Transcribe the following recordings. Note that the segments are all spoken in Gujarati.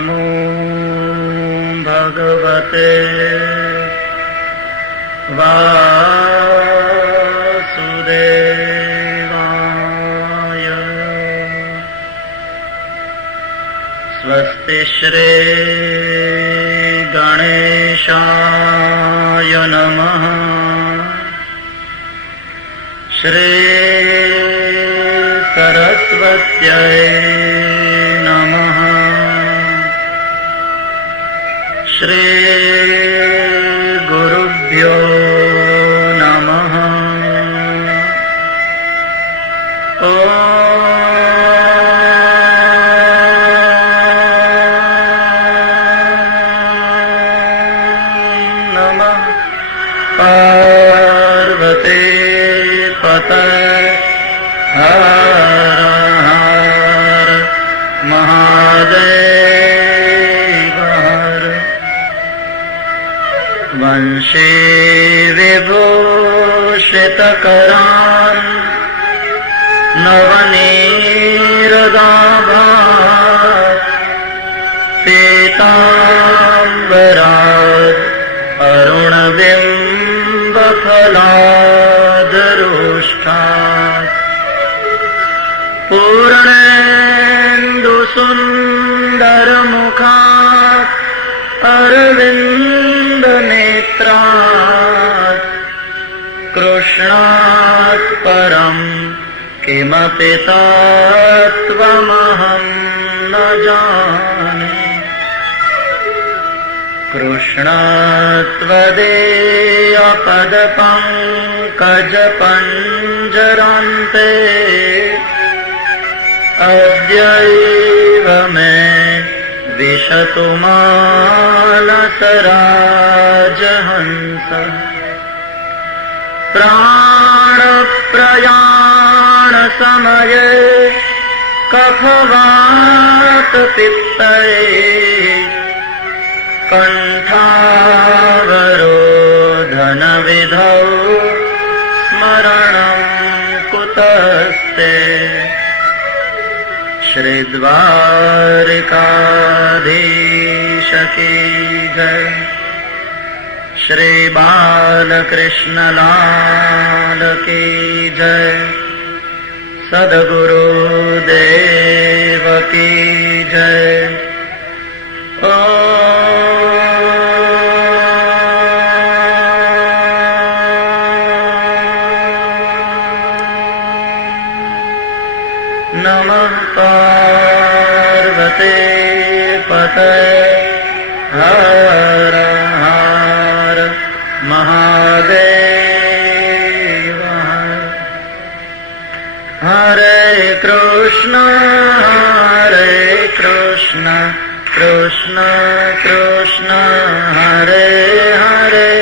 नमो भगवते वासुदेवाय। स्वस्ति श्री गणेशाय नमः। श्री सरस्वत्यै नमः। श्री गुरुभ्यो नमः। नमः पार्वती पतये हर हर महादेव हर। वंशी विभूषितकरान् नवनीरदाभात् पीताम्बरात् अरुणबिम्बफलादरोष्ठात् पूर्णेन्दुसुन्दरमुखात् अरविन्दनेत्रात् कृष्णात् परम् किमपि तत्त्वमहं न जाने। कृष्णत्वदीयपदपङ्कजपञ्जरान्ते अद्यैव मे विशतु मानसराजहंस। प्राणप्रयाणसमये कफवातपित्तये कण्ठावरोधनविधौ स्मरणं कुतस्ते। श्रीद्वारिकाधीश की जय। श्री बालकृष्ण लाल की जय। सद्गुरुदेव की जय। नमः पार्वते पतये हर हर महादेव हर। हरे कृष्ण कृष्ण कृष्ण हरे हरे।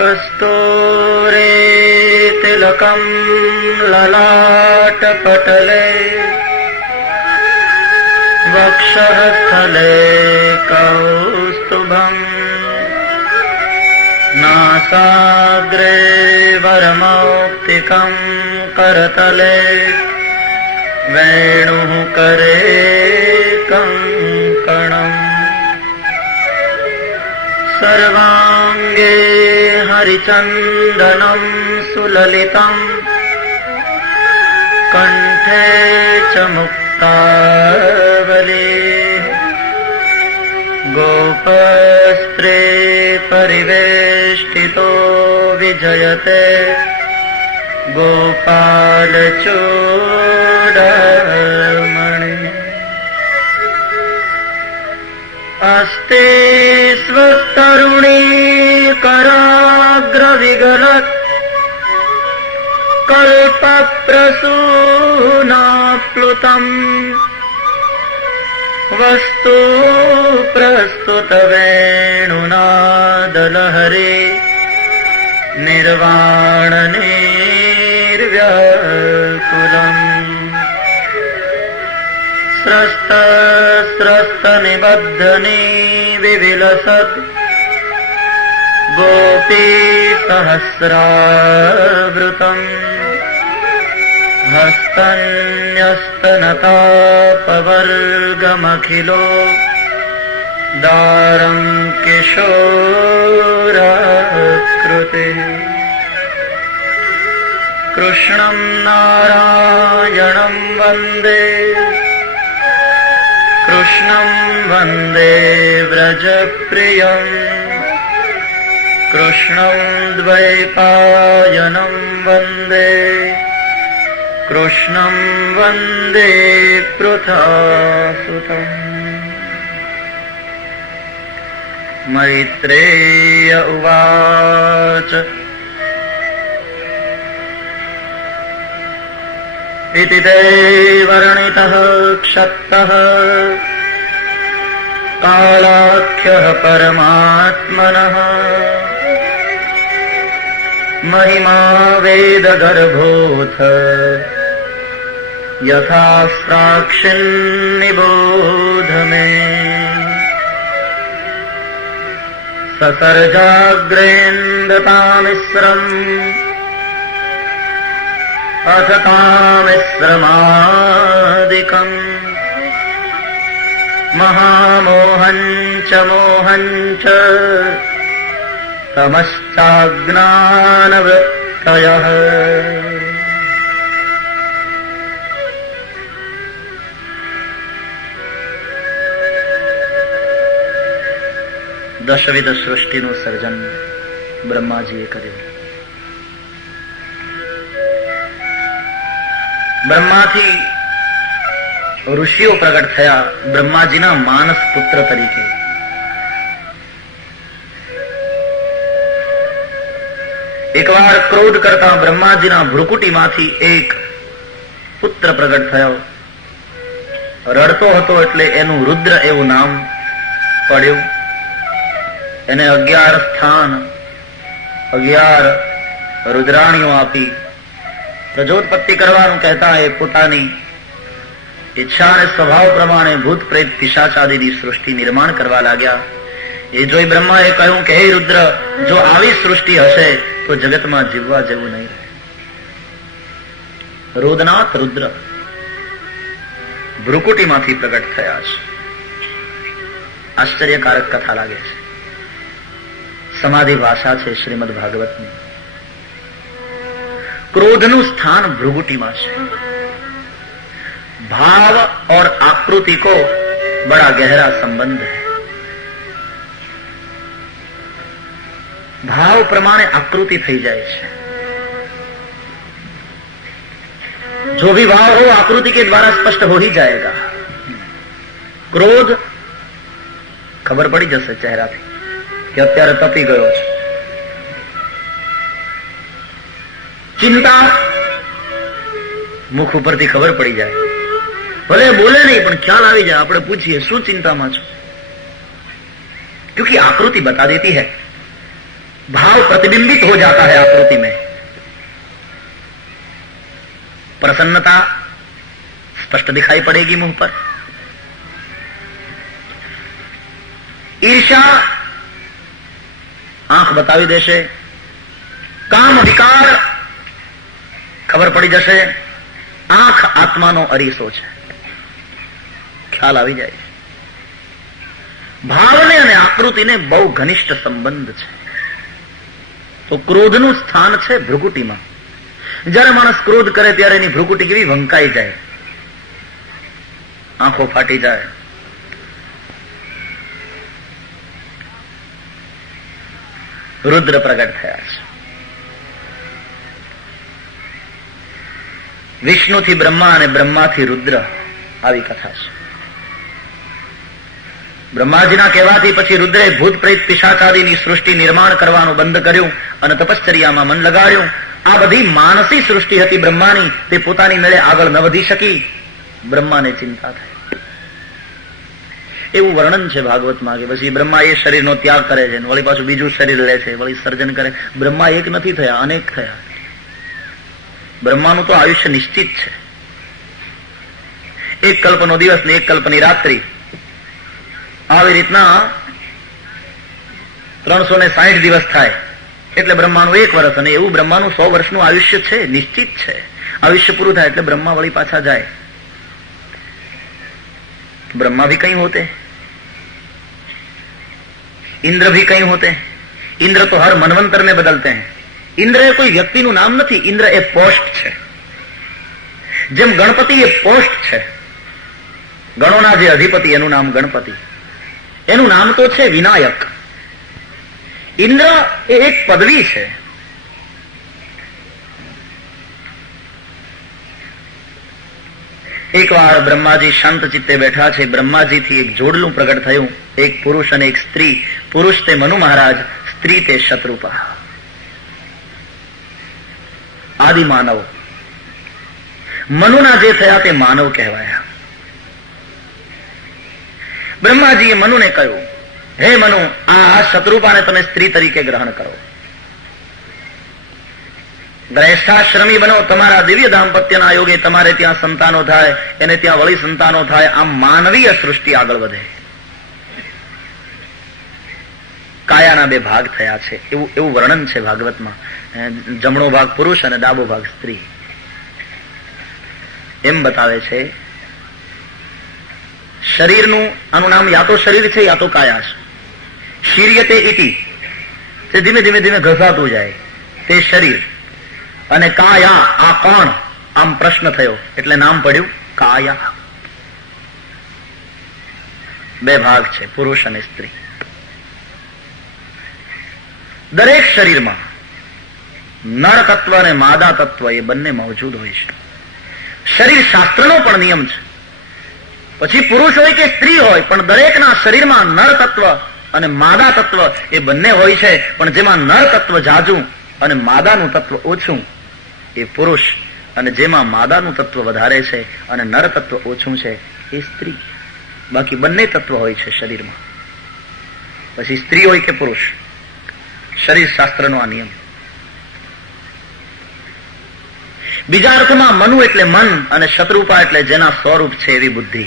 कस्तूरे तिलकं ललाटपटले वक्षस्थले कौस्तुभम् नासाग्रे वरमौक्तिकं करतले वेणुः करे कङ्कणम् सर्वाङ्गे हरिचन्दनं सुललितम् कण्ठे च मुक्तावली गोपस्त्रे परिवेष्टितो विजयते गोपालचूडामणि अस्ते स्वतरुणी कराग्रविगलत् कल्पप्रसूनाप्लुतम् वस्तु प्रस्तुतवेणुनादलहरे निर्वाणनिर्व्याकुलम् स्रस्तनिबद्धनी विविलसत् गोपी सहस्रावृतम् हस्तन्यस्तनतापवर्गमखिलो दारं किशोराकृतिः कृष्णं नारायणं वन्दे कृष्णं वन्दे व्रजप्रियम् कृष्णं द्वैपायनं वन्दे कृष्णं वन्दे पृथासुतम् मैत्रेय उवाच इति ते वर्णितः क्षत्तः कालाख्यः परमात्मनः महिमा वेदगर्भोऽथ यथा साक्षिन्निबोध मे ससर्जाग्रेन्दतामिश्रम् अथ तामिश्रमादिकम् महामोहञ्च मोहञ्च तमश्चाज्ञानवृत्तयः દશવિધ સૃષ્ટિનું સર્જન બ્રહ્માજીએ કર્યું. બ્રહ્માથી ઋષિઓ પ્રગટ થયા બ્રહ્માજીના માનસ પુત્ર તરીકે. એકવાર ક્રોધ કરતા બ્રહ્માજીના ભ્રુકુટીમાંથી એક પુત્ર પ્રગટ થયો. રડતો હતો એટલે એનું રુદ્ર એવું નામ પડ્યું. એને 11 સ્થાન 11 રુદ્રાણીઓ આપી પ્રજોત્પત્તિ કરવાનું કહેતા એ પોતાની ઈચ્છા અને સ્વભાવ પ્રમાણે ભૂત પ્રેત પિશાચાદિની સૃષ્ટિ નિર્માણ કરવા લાગ્યા. એ જોઈ બ્રહ્માએ કહ્યું કે હે રુદ્ર, જો આવી સૃષ્ટિ હશે તો જગતમાં જીવવા જેવું નહીં. રોદનાથ રુદ્ર ભ્રુકુટીમાંથી પ્રગટ થયા છે. આશ્ચર્યકારક કથા લાગે છે. સમાધિ ભાષા છે શ્રીમદ ભાગવતની. क्रोधનું स्थान भ्रुगुटी में है. भाव और आकृति को बड़ा गहरा संबंध है. भाव प्रमाणे आकृति थी जाए છે. जो भी भाव हो आकृति के द्वारा स्पष्ट हो ही जाएगा. क्रोध खबर पड़ी जैसे चेहरा थी कि અત્યારે તપી ગયો છે. चिंता मुख ઉપરથી ખબર પડી જાય. ભલે બોલે નહીં પણ ખ્યાલ આવી જાય. આપણે પૂછીએ શું ચિંતામાં છો, क्योंकि आकृति बता देती है. भाव प्रतिबिंबित हो जाता है आकृति में। प्रसन्नता स्पष्ट दिखाई पड़ेगी मुंह पर। ईर्ष्या आंख बतावी देशे, કામ વિકાર ખબર પડી જશે, આંખ આત્માનો અરીસો છે, ખ્યાલ આવી જાય. ભાવને અને આકૃતિને બહુ ઘનિષ્ઠ સંબંધ છે. તો ક્રોધનું સ્થાન છે ભ્રુકુટીમાં. જ્યારે માણસ ક્રોધ કરે ત્યારે એની ભ્રુકુટી કેવી વંકાઈ જાય, આંખો ફાટી જાય. રુદ્ર પ્રગટ થયા છે. વિષ્ણુથી બ્રહ્મા અને બ્રહ્માથી રુદ્ર, આવી કથા છે. બ્રહ્માજીના કહેવાથી પછી રુદ્રે ભૂત પ્રેત પિશાચાદિની સૃષ્ટિ નિર્માણ કરવાનું બંધ કર્યું અને તપશ્ચર્યામાં મન લગાડ્યું. આ બધી માનસી સૃષ્ટિ હતી બ્રહ્માની, તે પોતાની મેળે આગળ ન વધી શકી. બ્રહ્માને ચિંતા થઈ. એવું વર્ણન છે ભાગવતમાં કે પછી બ્રહ્મા એ શરીરનો ત્યાગ કરે છે, વળી પાછું બીજું શરીર લે છે, વળી સર્જન કરે. બ્રહ્મા એક નથી થયા, અનેક થયા. બ્રહ્માનું તો આયુષ્ય નિશ્ચિત છે. એક કલ્પનો દિવસ ને એક કલ્પની રાત્રિ, આવી રીતના 360 દિવસ થાય એટલે બ્રહ્માનું 1 વર્ષ, અને એવું બ્રહ્માનું 100 વર્ષનું આયુષ્ય છે, નિશ્ચિત છે. આયુષ્ય પૂરું થાય એટલે બ્રહ્મા વળી પાછા જાય. ब्रह्मा भी कहीं होते, इंद्र भी कहीं होते. इंद्र तो हर मनवंतर में बदलते हैं. इंद्र એ કોઈ વ્યક્તિનું નામ નથી, ઇન્દ્ર એ પોસ્ટ છે. જેમ ગણપતિ એ પોસ્ટ છે, ગણોના જે અધિપતિ એનું નામ ગણપતિ, એનું નામ તો છે વિનાયક. ઇન્દ્ર એ એક પદવી છે. એકવાર બ્રહ્માજી શાંત ચિત્તે બેઠા છે. બ્રહ્માજીથી એક જોડલું પ્રગટ થયું, એક પુરુષ અને એક સ્ત્રી. પુરુષ તે મનુ મહારાજ, સ્ત્રી તે શત્રુપા, આદિ માનવ. મનુના જે થયા તે માનવ કહેવાયા. બ્રહ્માજીએ મનુને કહ્યું, હે મનુ, આ શત્રુપાને તમે સ્ત્રી તરીકે ગ્રહણ કરો, ગ્રહેષ્ઠાશ્રમી બનો, તમારા દિવ્ય દાંપત્યના યોગે તમારે ત્યાં સંતાનો થાય, એને ત્યાં વળી સંતાનો થાય. આમ માનવીય સૃષ્ટિ આગળ વધે. કાયાના 2 ભાગ થયા છે, એવું વર્ણન છે ભાગવતમાં. જમણો ભાગ પુરુષ અને ડાબો ભાગ સ્ત્રી. એમ બતાવે છે શરીરનું, આનું નામ યા તો શરીર છે યા તો કાયા છે. શીર્યતે ઇતિ, તે ધીમે ધીમે ધીમે ઘસાતું જાય, તે શરીર. અને કાયા, આ કોણ? આમ પ્રશ્ન થયો એટલે નામ પડ્યું કાયા. 2 ભાગ છે, પુરુષ અને સ્ત્રી. દરેક શરીરમાં નર તત્વ અને માદા તત્વ એ બંને મોજૂદ હોય છે. શરીર શાસ્ત્રનો પણ નિયમ છે. પછી પુરુષ હોય કે સ્ત્રી હોય, પણ દરેકના શરીરમાં નર તત્વ અને માદા તત્વ એ બંને હોય છે. પણ જેમાં નર તત્વ જાજુ અને માદાનું તત્વ ઓછું એ પુરુષ, અને જેમાં માદાનું તત્વ વધારે છે અને નર તત્વ ઓછું છે એ સ્ત્રી. બાકી બંને તત્વ હોય છે શરીરમાં. પછી સ્ત્રી હોય કે પુરુષ, શરીર શાસ્ત્રનો આ નિયમ. બીજા અર્થમાં મનુ એટલે મન અને શત્રુપા એટલે જેના સ્વરૂપ છે એવી બુદ્ધિ.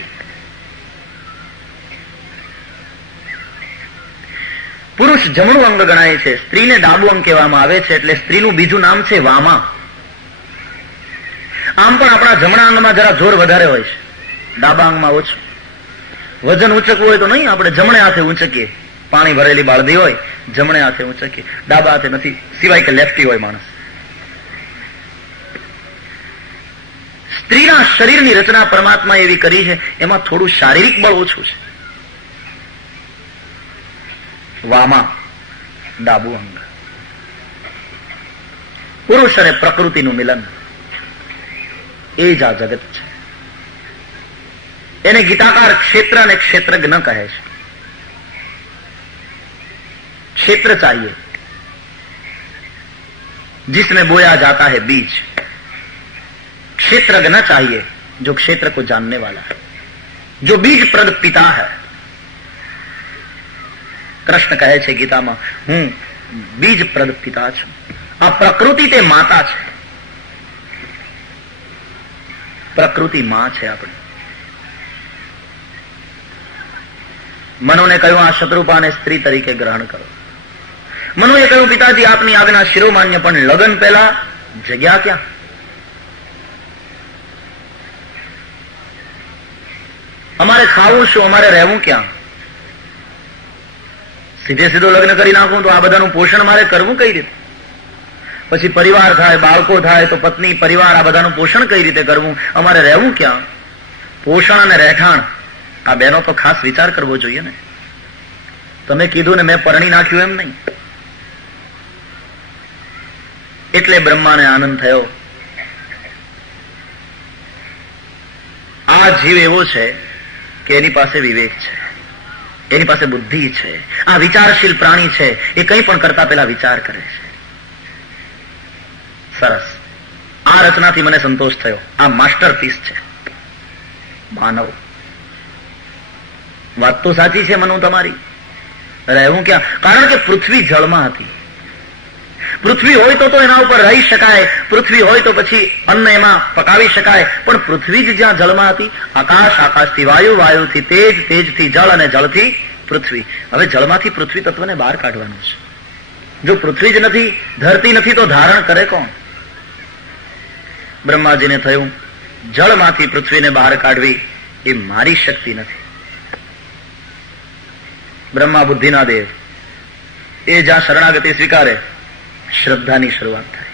પુરુષ જમણું અંગ ગણાય છે, સ્ત્રીને ડાબું અંગ કહેવામાં આવે છે. એટલે સ્ત્રીનું બીજું નામ છે વામા. આમ પણ આપણા જમણા અંગમાં જરા જોર વધારે હોય છે, ડાબા અંગમાં ઓછું. વજન ઊંચકવું હોય તો નહીં, આપણે જમણે હાથે ઊંચકીએ. પાણી ભરેલી બાળદી હોય, જમણે હાથે ઊંચકીએ, ડાબા હાથે નથી, સિવાય કે લેફ્ટી હોય માણસ. સ્ત્રીના શરીરની રચના પરમાત્મા એવી કરી છે, એમાં થોડું શારીરિક બળ ઓછું છે. વામા, ડાબુ અંગ. પુરુષ અને પ્રકૃતિનું મિલન, એ જ આ જગત છે. એને ગીતાકાર ક્ષેત્ર અને ક્ષેત્રજ્ઞ કહે છે. क्षेत्र चाहिए जिसमें बोया जाता है बीज, क्षेत्रज्ञ चाहिए जो क्षेत्र को जानने वाला है, जो बीज प्रद पिता है. કૃષ્ણ કહે છે ગીતામાં, હું બીજ પ્રદ પિતા છું. આ પ્રકૃતિ તે માતા છે. પ્રકૃતિ માં છે આપણી. મનુને કહ્યું આ શત્રુપાને સ્ત્રી તરીકે ગ્રહણ કરો. મનુએ કહ્યું પિતાજી આપની આજ્ઞા શિરોમાન્ય, પણ લગ્ન પહેલા જગ્યા ક્યાં? અમારે ખાવું શું, અમારે રહેવું ક્યાં? સીધે સીધો લગ્ન કરી નાખું તો આ બધાનું પોષણ મારે કરવું કઈ રીતે? પછી પરિવાર થાય, બાળકો થાય તો પત્ની, પરિવાર, આ બધાનું પોષણ કઈ રીતે કરવું? અમારે રહેવું ક્યાં? પોષણ અને રહેઠાણ આ બેનો તો ખાસ વિચાર કરવો જોઈએ ને. તમે કીધું ને મેં પરણી નાખ્યું એમ નહીં. એટલે બ્રહ્માને આનંદ થયો. આ જીવ એવો છે કે એની પાસે વિવેક છે, એની પાસે બુદ્ધિ છે. આ વિચારશીલ પ્રાણી છે. એ કંઈ પણ કરતા પહેલા વિચાર કરે છે. સરસ. આ રચનાથી મને સંતોષ થયો. આ માસ્ટરપીસ છે માનવ. વાત તો સાચી છે મનુ તમારી. રહેવું ક્યાં? કારણ કે પૃથ્વી જળમાં હતી. પૃથ્વી હોય તો એના ઉપર રહી શકાય, પૃથ્વી હોય તો પછી અન્ન એમાં પકાવી શકાય, પણ પૃથ્વી જ જ્યાં જળમાં હતી. આકાશ, આકાશથી વાયુ, વાયુથી તેજ, તેજથી જળ અને જળથી પૃથ્વી. હવે જળમાંથી પૃથ્વી તત્વને બહાર કાઢવાનું છે. જો પૃથ્વી જ નથી, ધરતી નથી, તો ધારણ કરે કોણ? બ્રહ્માજીને થયું જળમાંથી પૃથ્વીને બહાર કાઢવી એ મારી શક્તિ નથી. બ્રહ્મા બુદ્ધિના દેવ. એ જ્યાં શરણાગતિ સ્વીકારે, શ્રદ્ધાની શરૂઆત થાય.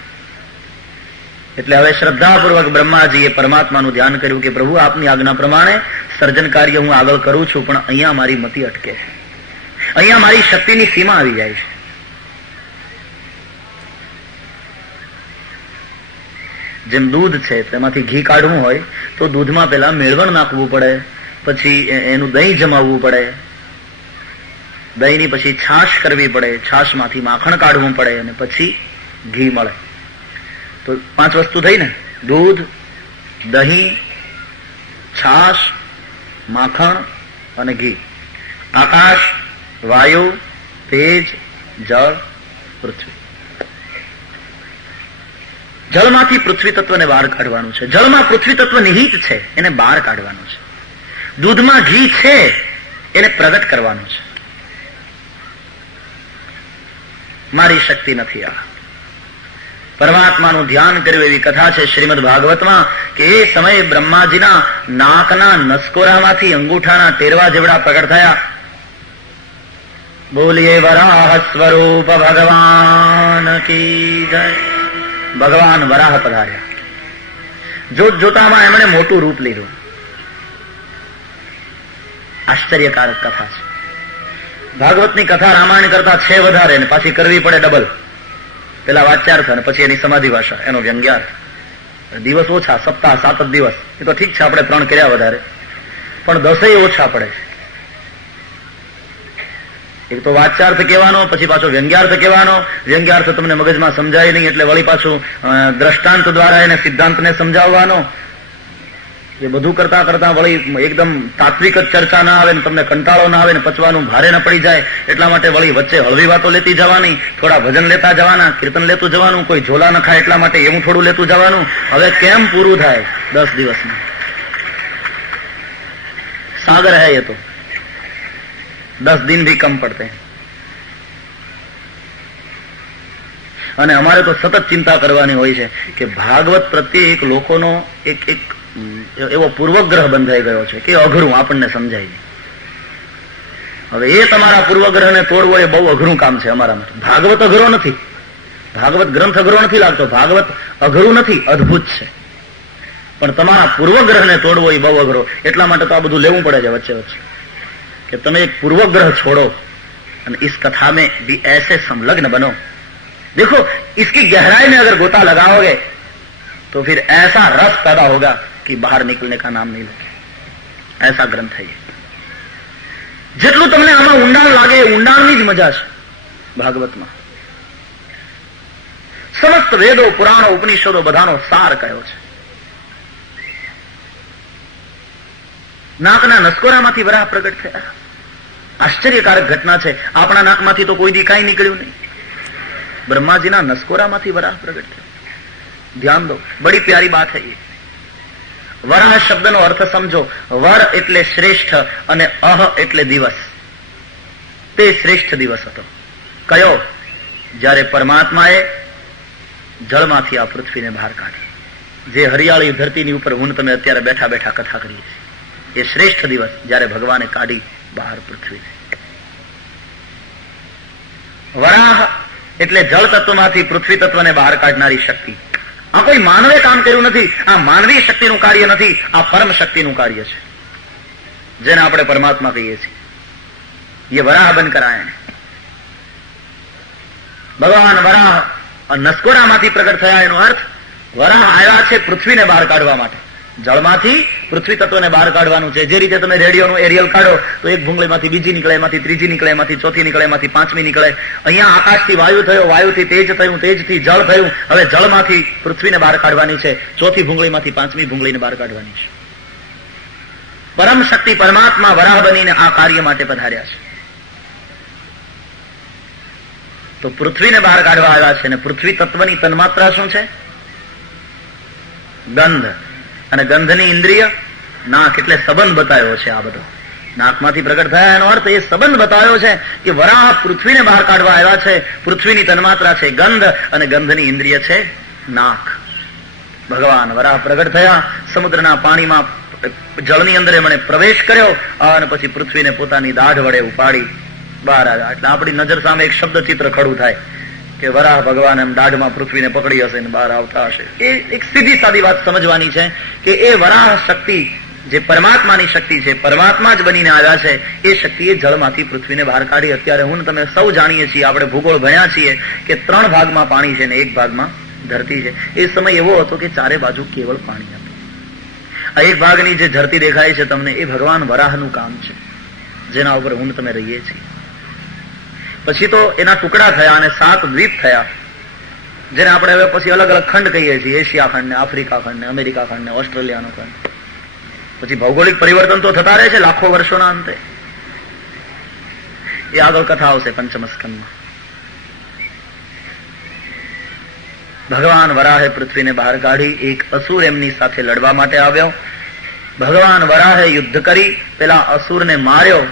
એટલે હવે શ્રદ્ધાપૂર્વક બ્રહ્માજીએ પરમાત્માનું ધ્યાન કર્યું કે પ્રભુ આપની આજ્ઞા પ્રમાણે સર્જન કાર્ય હું આગળ કરું છું, પણ અહીંયા મારી મતિ અટકે છે. અહીંયા મારી શક્તિની સીમા આવી જાય છે. જેમ દૂધ છે તેમાંથી ઘી કાઢવું હોય તો દૂધમાં પેલા મેળવણ નાખવું પડે, પછી એનું દહીં જમાવવું પડે, દહીંની પછી છાશ કરવી પડે, છાશમાંથી માખણ કાઢવું પડે અને પછી ઘી મળે. તો 5 વસ્તુ થઈ ને: દૂધ, દહીં, છાશ, માખણ અને ઘી. આકાશ, વાયુ, તેજ, જળ, પૃથ્વી. જળમાંથી પૃથ્વી તત્વને બહાર કાઢવાનું છે. જળમાં પૃથ્વી તત્વ નિહિત છે, એને બહાર કાઢવાનું છે. દૂધમાં ઘી છે, એને પ્રગટ કરવાનું છે. મારી શક્તિ નથી. આ પરમાત્માનું ધ્યાન કર્યું એવી કથા છે શ્રીમદ ભાગવતમાં કે એ સમયે બ્રહ્માજીના નાકના નસકોરામાંથી અંગૂઠાના ટેરવા જેવડા પ્રગટ થયા. બોલીએ વરાહ સ્વરૂપ ભગવાન કી જય. ભગવાન વરાહ પધાર્યા. જોત જોતામાં એમણે મોટું રૂપ લીધું. આશ્ચર્યકારક કથા છે. ભાગવતની કથા રામાયણ કરતા 6 વધારે ને પાછી કરવી પડે ડબલ. પેલા વાચ્યાર્થ અને પછી એની સમાધિ ભાષા, એનો વ્યંગ્યાર્થ. દિવસ ઓછા, સપ્તાહ 7 જ દિવસ. એ તો ઠીક છે, આપણે 3 કર્યા વધારે, પણ 10 ઓછા પડે છે. એક તો વાચ્યાર્થ કહેવાનો, પછી પાછો વ્યંગ્યાર્થ કહેવાનો. વ્યંગ્યાર્થ તમને મગજમાં સમજાય નહીં એટલે વળી પાછું દ્રષ્ટાંત દ્વારા એને સિદ્ધાંતને સમજાવવાનો. એ બધું કરતા કરતા વળી એકદમ તાત્વિક જ ચર્ચા ના આવે ને તમને કંટાળો ના આવે ને પચવાનું ભારે ન પડી જાય, એટલા માટે વળી વચ્ચે હળવી વાતો લેતી જવાની, થોડા ભજન લેતા જવાના, કીર્તન લેતું જવાનું, કોઈ ઝોલા ન ખાય એટલા માટે એવું થોડું લેતું જવાનું. હવે કેમ પૂરું થાય 10 દિવસમાં? સાગર હૈ એ તો 10 दिन भी कम પડતે. અને અમારે તો સતત ચિંતા કરવાની હોય છે કે ભાગવત પ્રત્યે એક લોકોનો એક એવો પૂર્વગ્રહ બંધાઈ ગયો છે કે અઘરું, આપણને સમજાય નહીં. હવે એ તમારા પૂર્વગ્રહને તોડવો એ બહુ અઘરું કામ છે અમારા માટે. ભાગવત અઘરો નથી, ભાગવત ગ્રંથ અઘરો નથી લાગતો, ભાગવત અઘરું નથી, અદ્ભુત છે. પણ તમારા પૂર્વગ્રહને તોડવો એ બહુ અઘરો. એટલા માટે તો આ બધું લેવું પડે છે વચ્ચે વચ્ચે कि तुम्हें एक पूर्वग्रह छोड़ो और इस कथा में भी ऐसे संलग्न बनो. देखो इसकी गहराई में अगर गोता लगाओगे तो फिर ऐसा रस पैदा होगा कि बाहर निकलने का नाम नहीं लेगा. ऐसा ग्रंथ है ये. જેટલું તમને આમાં ઊંડાણ લાગે, ઊંડાણની જ મજા છે ભાગવતમાં. સમસ્ત વેદો, પુરાણો, ઉપનિષદો બધાનો સાર કયો છે. નાકના નસકોરામાંથી વરાહ પ્રગટ થયા. આશ્ચર્યકારક ઘટના છે. આપણા નાકમાંથી તો કોઈ દી કાંઈ નીકળ્યું નહીં. ब्रह्माजीना नसकोरामांथी वराह प्रगट थयो। ध्यान दो, बड़ी प्यारी बात है ये। વરાહ શબ્દનો અર્થ સમજો. વર એટલે શ્રેષ્ઠ અને અહ એટલે દિવસ. તે શ્રેષ્ઠ દિવસ હતો. કયો? જ્યારે પરમાત્માએ જળમાંથી આ પૃથ્વીને બહાર કાઢી. જે હરિયાળી ધરતીની ઉપર હું તમે અત્યારે બેઠા બેઠા કથા કરીએ છીએ, એ શ્રેષ્ઠ દિવસ જ્યારે ભગવાને કાઢી બહાર પૃથ્વીને. વરાહ એટલે જળ તત્વમાંથી પૃથ્વી તત્વને બહાર કાઢનારી શક્તિ. આ કોઈ માનવે કામ કર્યું નથી. આ માનવી શક્તિનું કાર્ય નથી, આ પરમ શક્તિનું કાર્ય છે, જેને આપણે પરમાત્મા કહીએ છીએ. ये वराह बनकर आए हैं. ભગવાન વરાહ નસકોરામાંથી પ્રગટ થયા. એનો અર્થ વરાહ આવ્યા છે પૃથ્વીને બહાર કાઢવા માટે. જળમાંથી પૃથ્વી તત્વને બહાર કાઢવાનું છે. જે રીતે તમે રેડિયોનું એરિયલ કાઢો તો એક ભૂંગળીમાંથી બીજી નીકળે, એમાંથી ત્રીજી નીકળે, એમાંથી ચોથી નીકળે, એમાંથી પાંચમી નીકળે. અહીંયા આકાશથી વાયુ થયો, વાયુથી તેજ થયું, તેજથી જળ થયું. હવે જળમાંથી પૃથ્વીને બહાર કાઢવાની છે. ચોથી ભૂંગળીમાંથી પાંચમી ભૂંગળીને બહાર કાઢવાની છે. પરમ શક્તિ પરમાત્મા વરાહ બનીને આ કાર્ય માટે પધાર્યા છે. તો પૃથ્વીને બહાર કાઢવા આવ્યા છે. અને પૃથ્વી તત્વની તન્માત્રા શું છે? ગંધ. અને ગંધની ઇન્દ્રિય નાક. એટલે સંબંધ બતાવ્યો છે આ બધો. નાકમાંથી પ્રગટ થયા એનો અર્થ એ સંબંધ બતાવ્યો છે કે વરાહ પૃથ્વીને બહાર કાઢવા આવ્યા છે. પૃથ્વીની તન્માત્રા છે ગંધ અને ગંધની ઇન્દ્રિય છે નાક. ભગવાન વરાહ પ્રગટ થયા. સમુદ્રના પાણીમાં જળની અંદર એમણે પ્રવેશ કર્યો અને પછી પૃથ્વીને પોતાની દાઢ વડે ઉપાડી બહાર આવ્યા. એટલે આપણી નજર સામે એક શબ્દ ચિત્ર ખડું થાય કે વરાહ ભગવાન એમ દાઢમાં પૃથ્વીને પકડી હશે ને બહાર આવતા હશે. એ એક સીધી સાદી વાત સમજવાની છે કે એ વરાહ શક્તિ જે પરમાત્માની શક્તિ છે, પરમાત્મા જ બનીને આવ્યા છે. એ શક્તિએ જળમાંથી પૃથ્વીને બહાર કાઢી. અત્યારે હું તમે સૌ જાણીએ છીએ, આપણે ભૂગોળ ભણ્યા છીએ કે 3 ભાગમાં પાણી છે ને 1 ભાગમાં ધરતી છે. એ સમય એવો હતો કે ચારે બાજુ કેવળ પાણી હતું. આ 1 ભાગની જે ધરતી દેખાય છે તમને, એ ભગવાન વરાહનું કામ છે, જેના ઉપર હું તમે રહીએ છીએ. પછી તો એના ટુકડા થયા અને 7 દ્વીપ થયા, જેને આપણે હવે પછી અલગ અલગ ખંડ કહીએ છીએ. એશિયા ખંડ ને, આફ્રિકા ખંડ ને, અમેરિકા ખંડ ને, ઓસ્ટ્રેલિયાનો ખંડ. પછી ભૌગોલિક પરિવર્તન તો થતા રહે છે લાખો વર્ષોના અંતે. એ આગળ કથા આવશે પંચમ સ્કંદમાં. ભગવાન વરાહે પૃથ્વીને બહાર કાઢી. એક અસુર એમની સાથે લડવા માટે આવ્યો. ભગવાન વરાહે યુદ્ધ કરી પેલા અસુરને માર્યો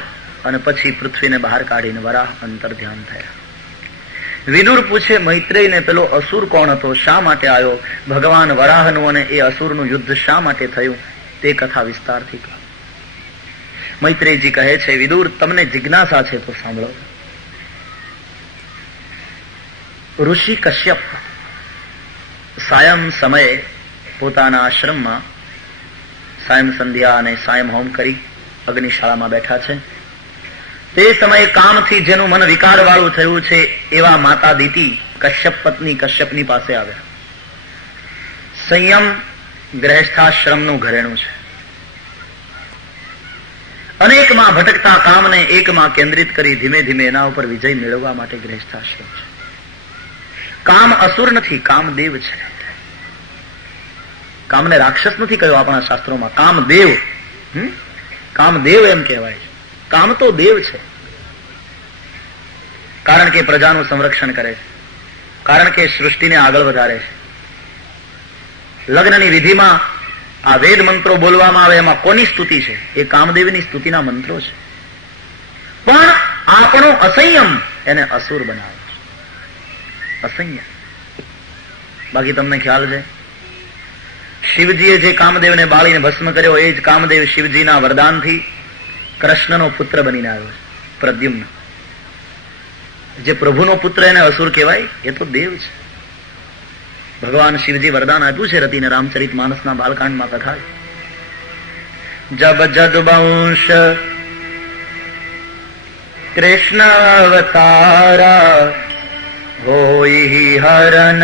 અને પછી પૃથ્વીને બહાર કાઢીને વરાહ અંતર ધ્યાન થયા. વિદુર પૂછે મૈત્રેયને, પેલો અસુર કોણ હતો, શા માટે આવ્યો, ભગવાન વરાહનું અને એ અસુરનું યુદ્ધ શા માટે થયું, તે કથા વિસ્તારથી કહો. મૈત્રેયજી કહે છે, વિદુર તમને જિજ્ઞાસા છે તો સાંભળો. ઋષિ કશ્યપ સાયમ સમયે પોતાના આશ્રમમાં સાયમ સંધ્યા અને સાયમ હોમ કરી અગ્નિશાળામાં બેઠા છે. તે સમયે કામથી જેનું મન વિકાર વાળું થયું છે એવા માતા દીતિ કશ્યપ પત્ની કશ્યપની પાસે આવ્યા. સંયમ ગ્રહસ્થાશ્રમનું ઘરેણું છે. અનેકમાં ભટકતા કામને એકમાં કેન્દ્રિત કરી ધીમે ધીમે એના ઉપર વિજય મેળવવા માટે ગ્રહસ્થાશ્રમ છે. કામ અસુર નથી, કામદેવ છે. કામને રાક્ષસ નથી કહ્યું આપણા શાસ્ત્રોમાં, કામદેવ. કામદેવ એમ કહેવાય છે. કામ તો દેવ છે. કારણ કે પ્રજાનું સંરક્ષણ કરે છે, કારણ કે સૃષ્ટિને આગળ વધારે છે. લગ્નની વિધિમાં આ વેદ મંત્રો બોલવામાં આવે, એમાં કોની સ્તુતિ છે? એ કામદેવની સ્તુતિના મંત્રો છે. પણ આપણો અસંયમ એને અસુર બનાવે છે. અસંયમ. બાકી તમને ખ્યાલ છે, શિવજીએ જે કામદેવને બાળીને ભસ્મ કર્યો, એ જ કામદેવ શિવજીના વરદાનથી કૃષ્ણનો પુત્ર બનીને આવ્યો છે, પ્રદ્યુમ્ન. જે પ્રભુનો પુત્ર એને અસુર કહેવાય? એ તો દેવ છે. ભગવાન શિવજી વરદાન આપ્યું છે, રતિને રામચરિત માનસના બાલકાંડમાં કથા. જબ જદવંશ કૃષ્ણ અવતારા હોય હરન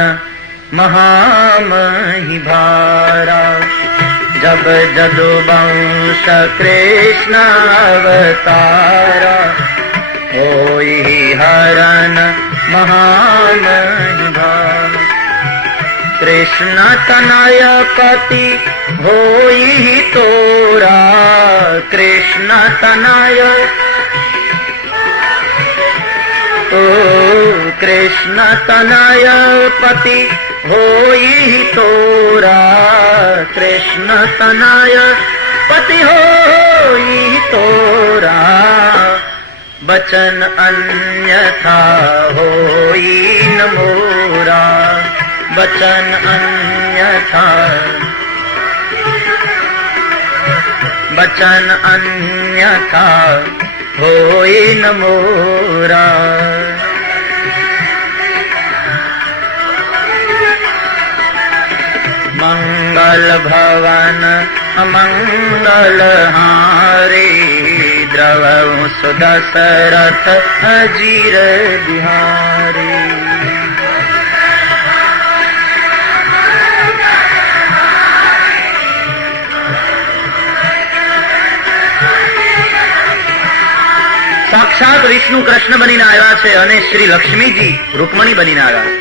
મહામહી ભારા. જબ જદુવંશ કૃષ્ણ અવતારા હોય હરન મહામહી ભારા. કૃષ્ણ તનય પતિ હોય તોરા. કૃષ્ણ તનય कृष्ण तनय पति होई तोरा, कृष्ण तनय पति होई तोरा, बचन अन्यथा होई न मोरा, बचन अन्यथा, बचन अन्यथा होई न मोरा। मंगल भवन अमंगल हारे, द्रवहु सुदशरथ अजीर बिहारी। સાક્ષાત વિષ્ણુ કૃષ્ણ બનીને આવ્યા છે અને શ્રી લક્ષ્મીજી રૂકમણી બનીને આવ્યા.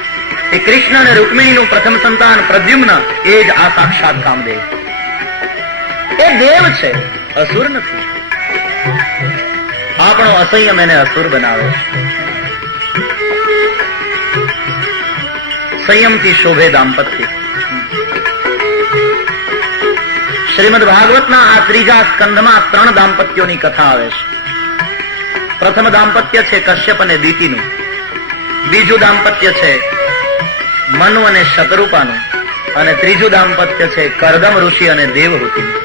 એ કૃષ્ણ અને રૂકમિણીનું પ્રથમ સંતાન પ્રદ્યુમ્ન એ જ આ સાક્ષાત કામદેવ. એ દેવ છે, અસુર નથી. આપણો અસંયમ એને અસુર બનાવે. સંયમથી શોભે દાંપત્ય. શ્રીમદ ભાગવતના આ ત્રીજા સ્કંદમાં 3 દાંપત્યોની કથા આવે છે. પ્રથમ દાંપત્ય છે કશ્યપ અને દીતિનું. બીજું દાંપત્ય છે મનુ અને શતરૂપાનું. અને ત્રીજું દાંપત્ય છે કરદમ ઋષિ અને દેવહૂતિનું.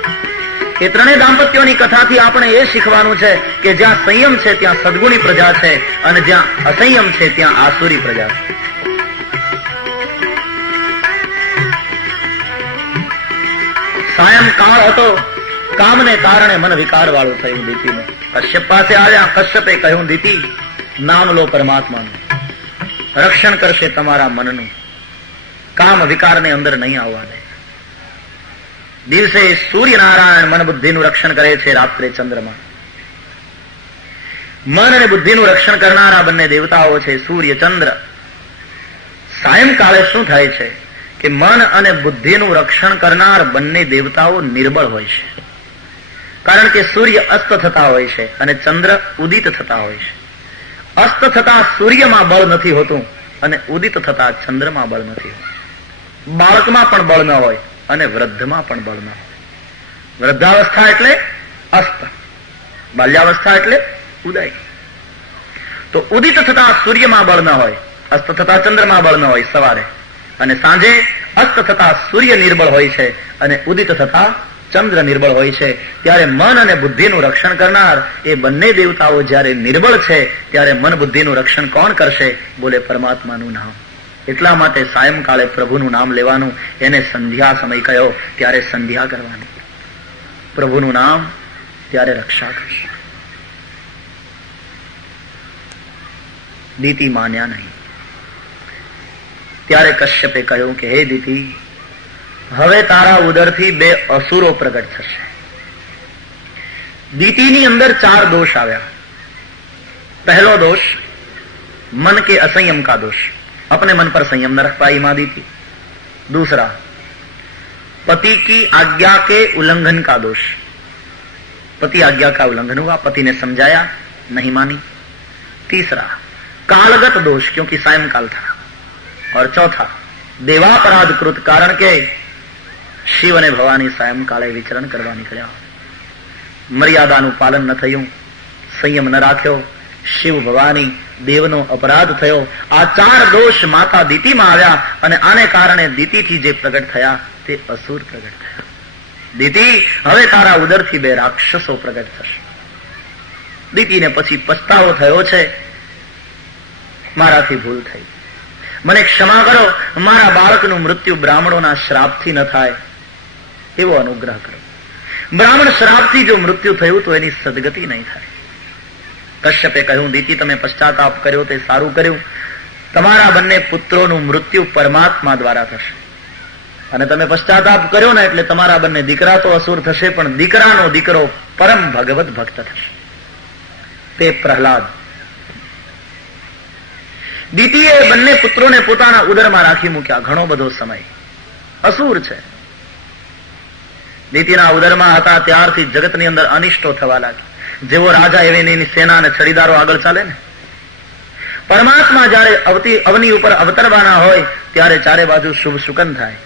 એ ત્રણેય દાંપત્યોની કથાથી આપણે એ શીખવાનું છે કે જ્યાં સંયમ છે ત્યાં સદગુણી પ્રજા છે અને જ્યાં અસંયમ છે ત્યાં આસુરી પ્રજા છે. સાયંકાળ હતો, કામને કારણે મન વિકાર વાળું થયું દીતીને. કશ્યપ પાસે આવ્યા. કશ્યપે કહ્યું, દીતી નામ લો પરમાત્માનું, રક્ષણ કરશે તમારા મનનું, કામ વિકારને અંદર નહીં આવવા દે. દિવસે સૂર્યનારાયણ મન બુદ્ધિનું રક્ષણ કરે છે, રાત્રે ચંદ્રમા. મન અને બુદ્ધિનું રક્ષણ કરનારા બંને દેવતાઓ છે સૂર્ય ચંદ્ર. સાયંકાળે શું થાય છે કે મન અને બુદ્ધિનું રક્ષણ કરનાર બંને દેવતાઓ નિર્બળ હોય છે. કારણ કે સૂર્ય અસ્ત થતા હોય છે અને ચંદ્ર ઉદિત થતા હોય છે. અસ્ત થતા સૂર્યમાં બળ નથી હોતું અને ઉદિત થતા ચંદ્રમાં બળ નથી હોતું. બાળકમાં પણ બળ ન હોય અને વૃદ્ધમાં પણ બળ ન હોય. વૃદ્ધાવસ્થા એટલે અસ્ત, બાલ્યાવસ્થા એટલે ઉદય. તો ઉદિત થતા સૂર્યમાં બળ ન હોય, અસ્ત થતા ચંદ્રમાં બળ ન હોય સવારે, અને સાંજે અસ્ત થતા સૂર્ય નિર્બળ હોય છે અને ઉદિત થતા ચંદ્ર નિર્બળ હોય છે. ત્યારે મન અને બુદ્ધિનું રક્ષણ કરનાર એ બંને દેવતાઓ જ્યારે નિર્બળ છે ત્યારે મન બુદ્ધિનું રક્ષણ કોણ કરશે? બોલે પરમાત્માનું નામ. એટલા માટે સાયંકાળે પ્રભુનું નામ લેવાનું. એને સંધ્યા સમય કહ્યો ત્યારે સંધ્યા કરવાની. પ્રભુનું નામ ત્યારે રક્ષા કરશે. દીતી માન્યા નહીં. ત્યારે કશ્યપે કહ્યું કે હે દીતી, હવે તારા ઉદરથી 2 અસુરો પ્રગટ થશે. દીતીની અંદર 4 દોષ આવ્યા. पहलो दोष मन के असंयम का दोष, अपने मन पर संयम न रख पाई मां दीती. दूसरा पति की आज्ञा के उल्लंघन का दोष, पति आज्ञा का उल्लंघन हुआ, पति ने समझाया नहीं मानी. तीसरा कालगत दोष, क्योंकि सायंकाल था. और चौथा देवापराध कृत, कारण के શિવ અને ભવાની સાયંકાળે વિચરણ કરવા નીકળ્યા. મર્યાદાનું પાલન ન થયું, સંયમ ન રાખ્યો, શિવ ભવાની દેવનો અપરાધ થયો. આ 4 દોષ માતા દીતીમાં આવ્યા અને આને કારણે દીતીથી જે પ્રગટ થયા તે અસુર પ્રગટ થયા. દીતી, હવે તારા ઉદરથી 2 રાક્ષસો પ્રગટ થશે. દીતીને પછી પસ્તાવો થયો છે, મારાથી ભૂલ થઈ, મને ક્ષમા કરો, મારા બાળકનું મૃત્યુ બ્રાહ્મણોના શ્રાપથી ન થાય એવો અનુગ્રહ કરો. બ્રાહ્મણ શ્રાપથી જો મૃત્યુ થયું તો એની સદગતિ નહીં થાય. કશ્યપે કહ્યું, દીતી તમે પશ્ચાતાપ કર્યો તે સારું કર્યું. તમારા બંને પુત્રોનું મૃત્યુ પરમાત્મા દ્વારા થશે. અને તમે પશ્ચાતાપ કર્યો ને એટલે તમારા બંને દીકરા તો અસુર થશે, પણ દીકરાનો દીકરો પરમ ભગવત ભક્ત થશે, તે પ્રહલાદ. દીતીએ બંને પુત્રોને પોતાના ઉદરમાં રાખી મૂક્યા ઘણો બધો સમય. અસુર છે. દીતીના ઉદરમાં હતા ત્યારથી જગતની અંદર અનિષ્ટો થવા લાગી. જેવો રાજા એવી એની સેના અને છડીદારો આગળ ચાલે ને. પરમાત્મા જયારે અવની ઉપર અવતરવાના હોય ત્યારે ચારે બાજુ શુભ સુકન થાય,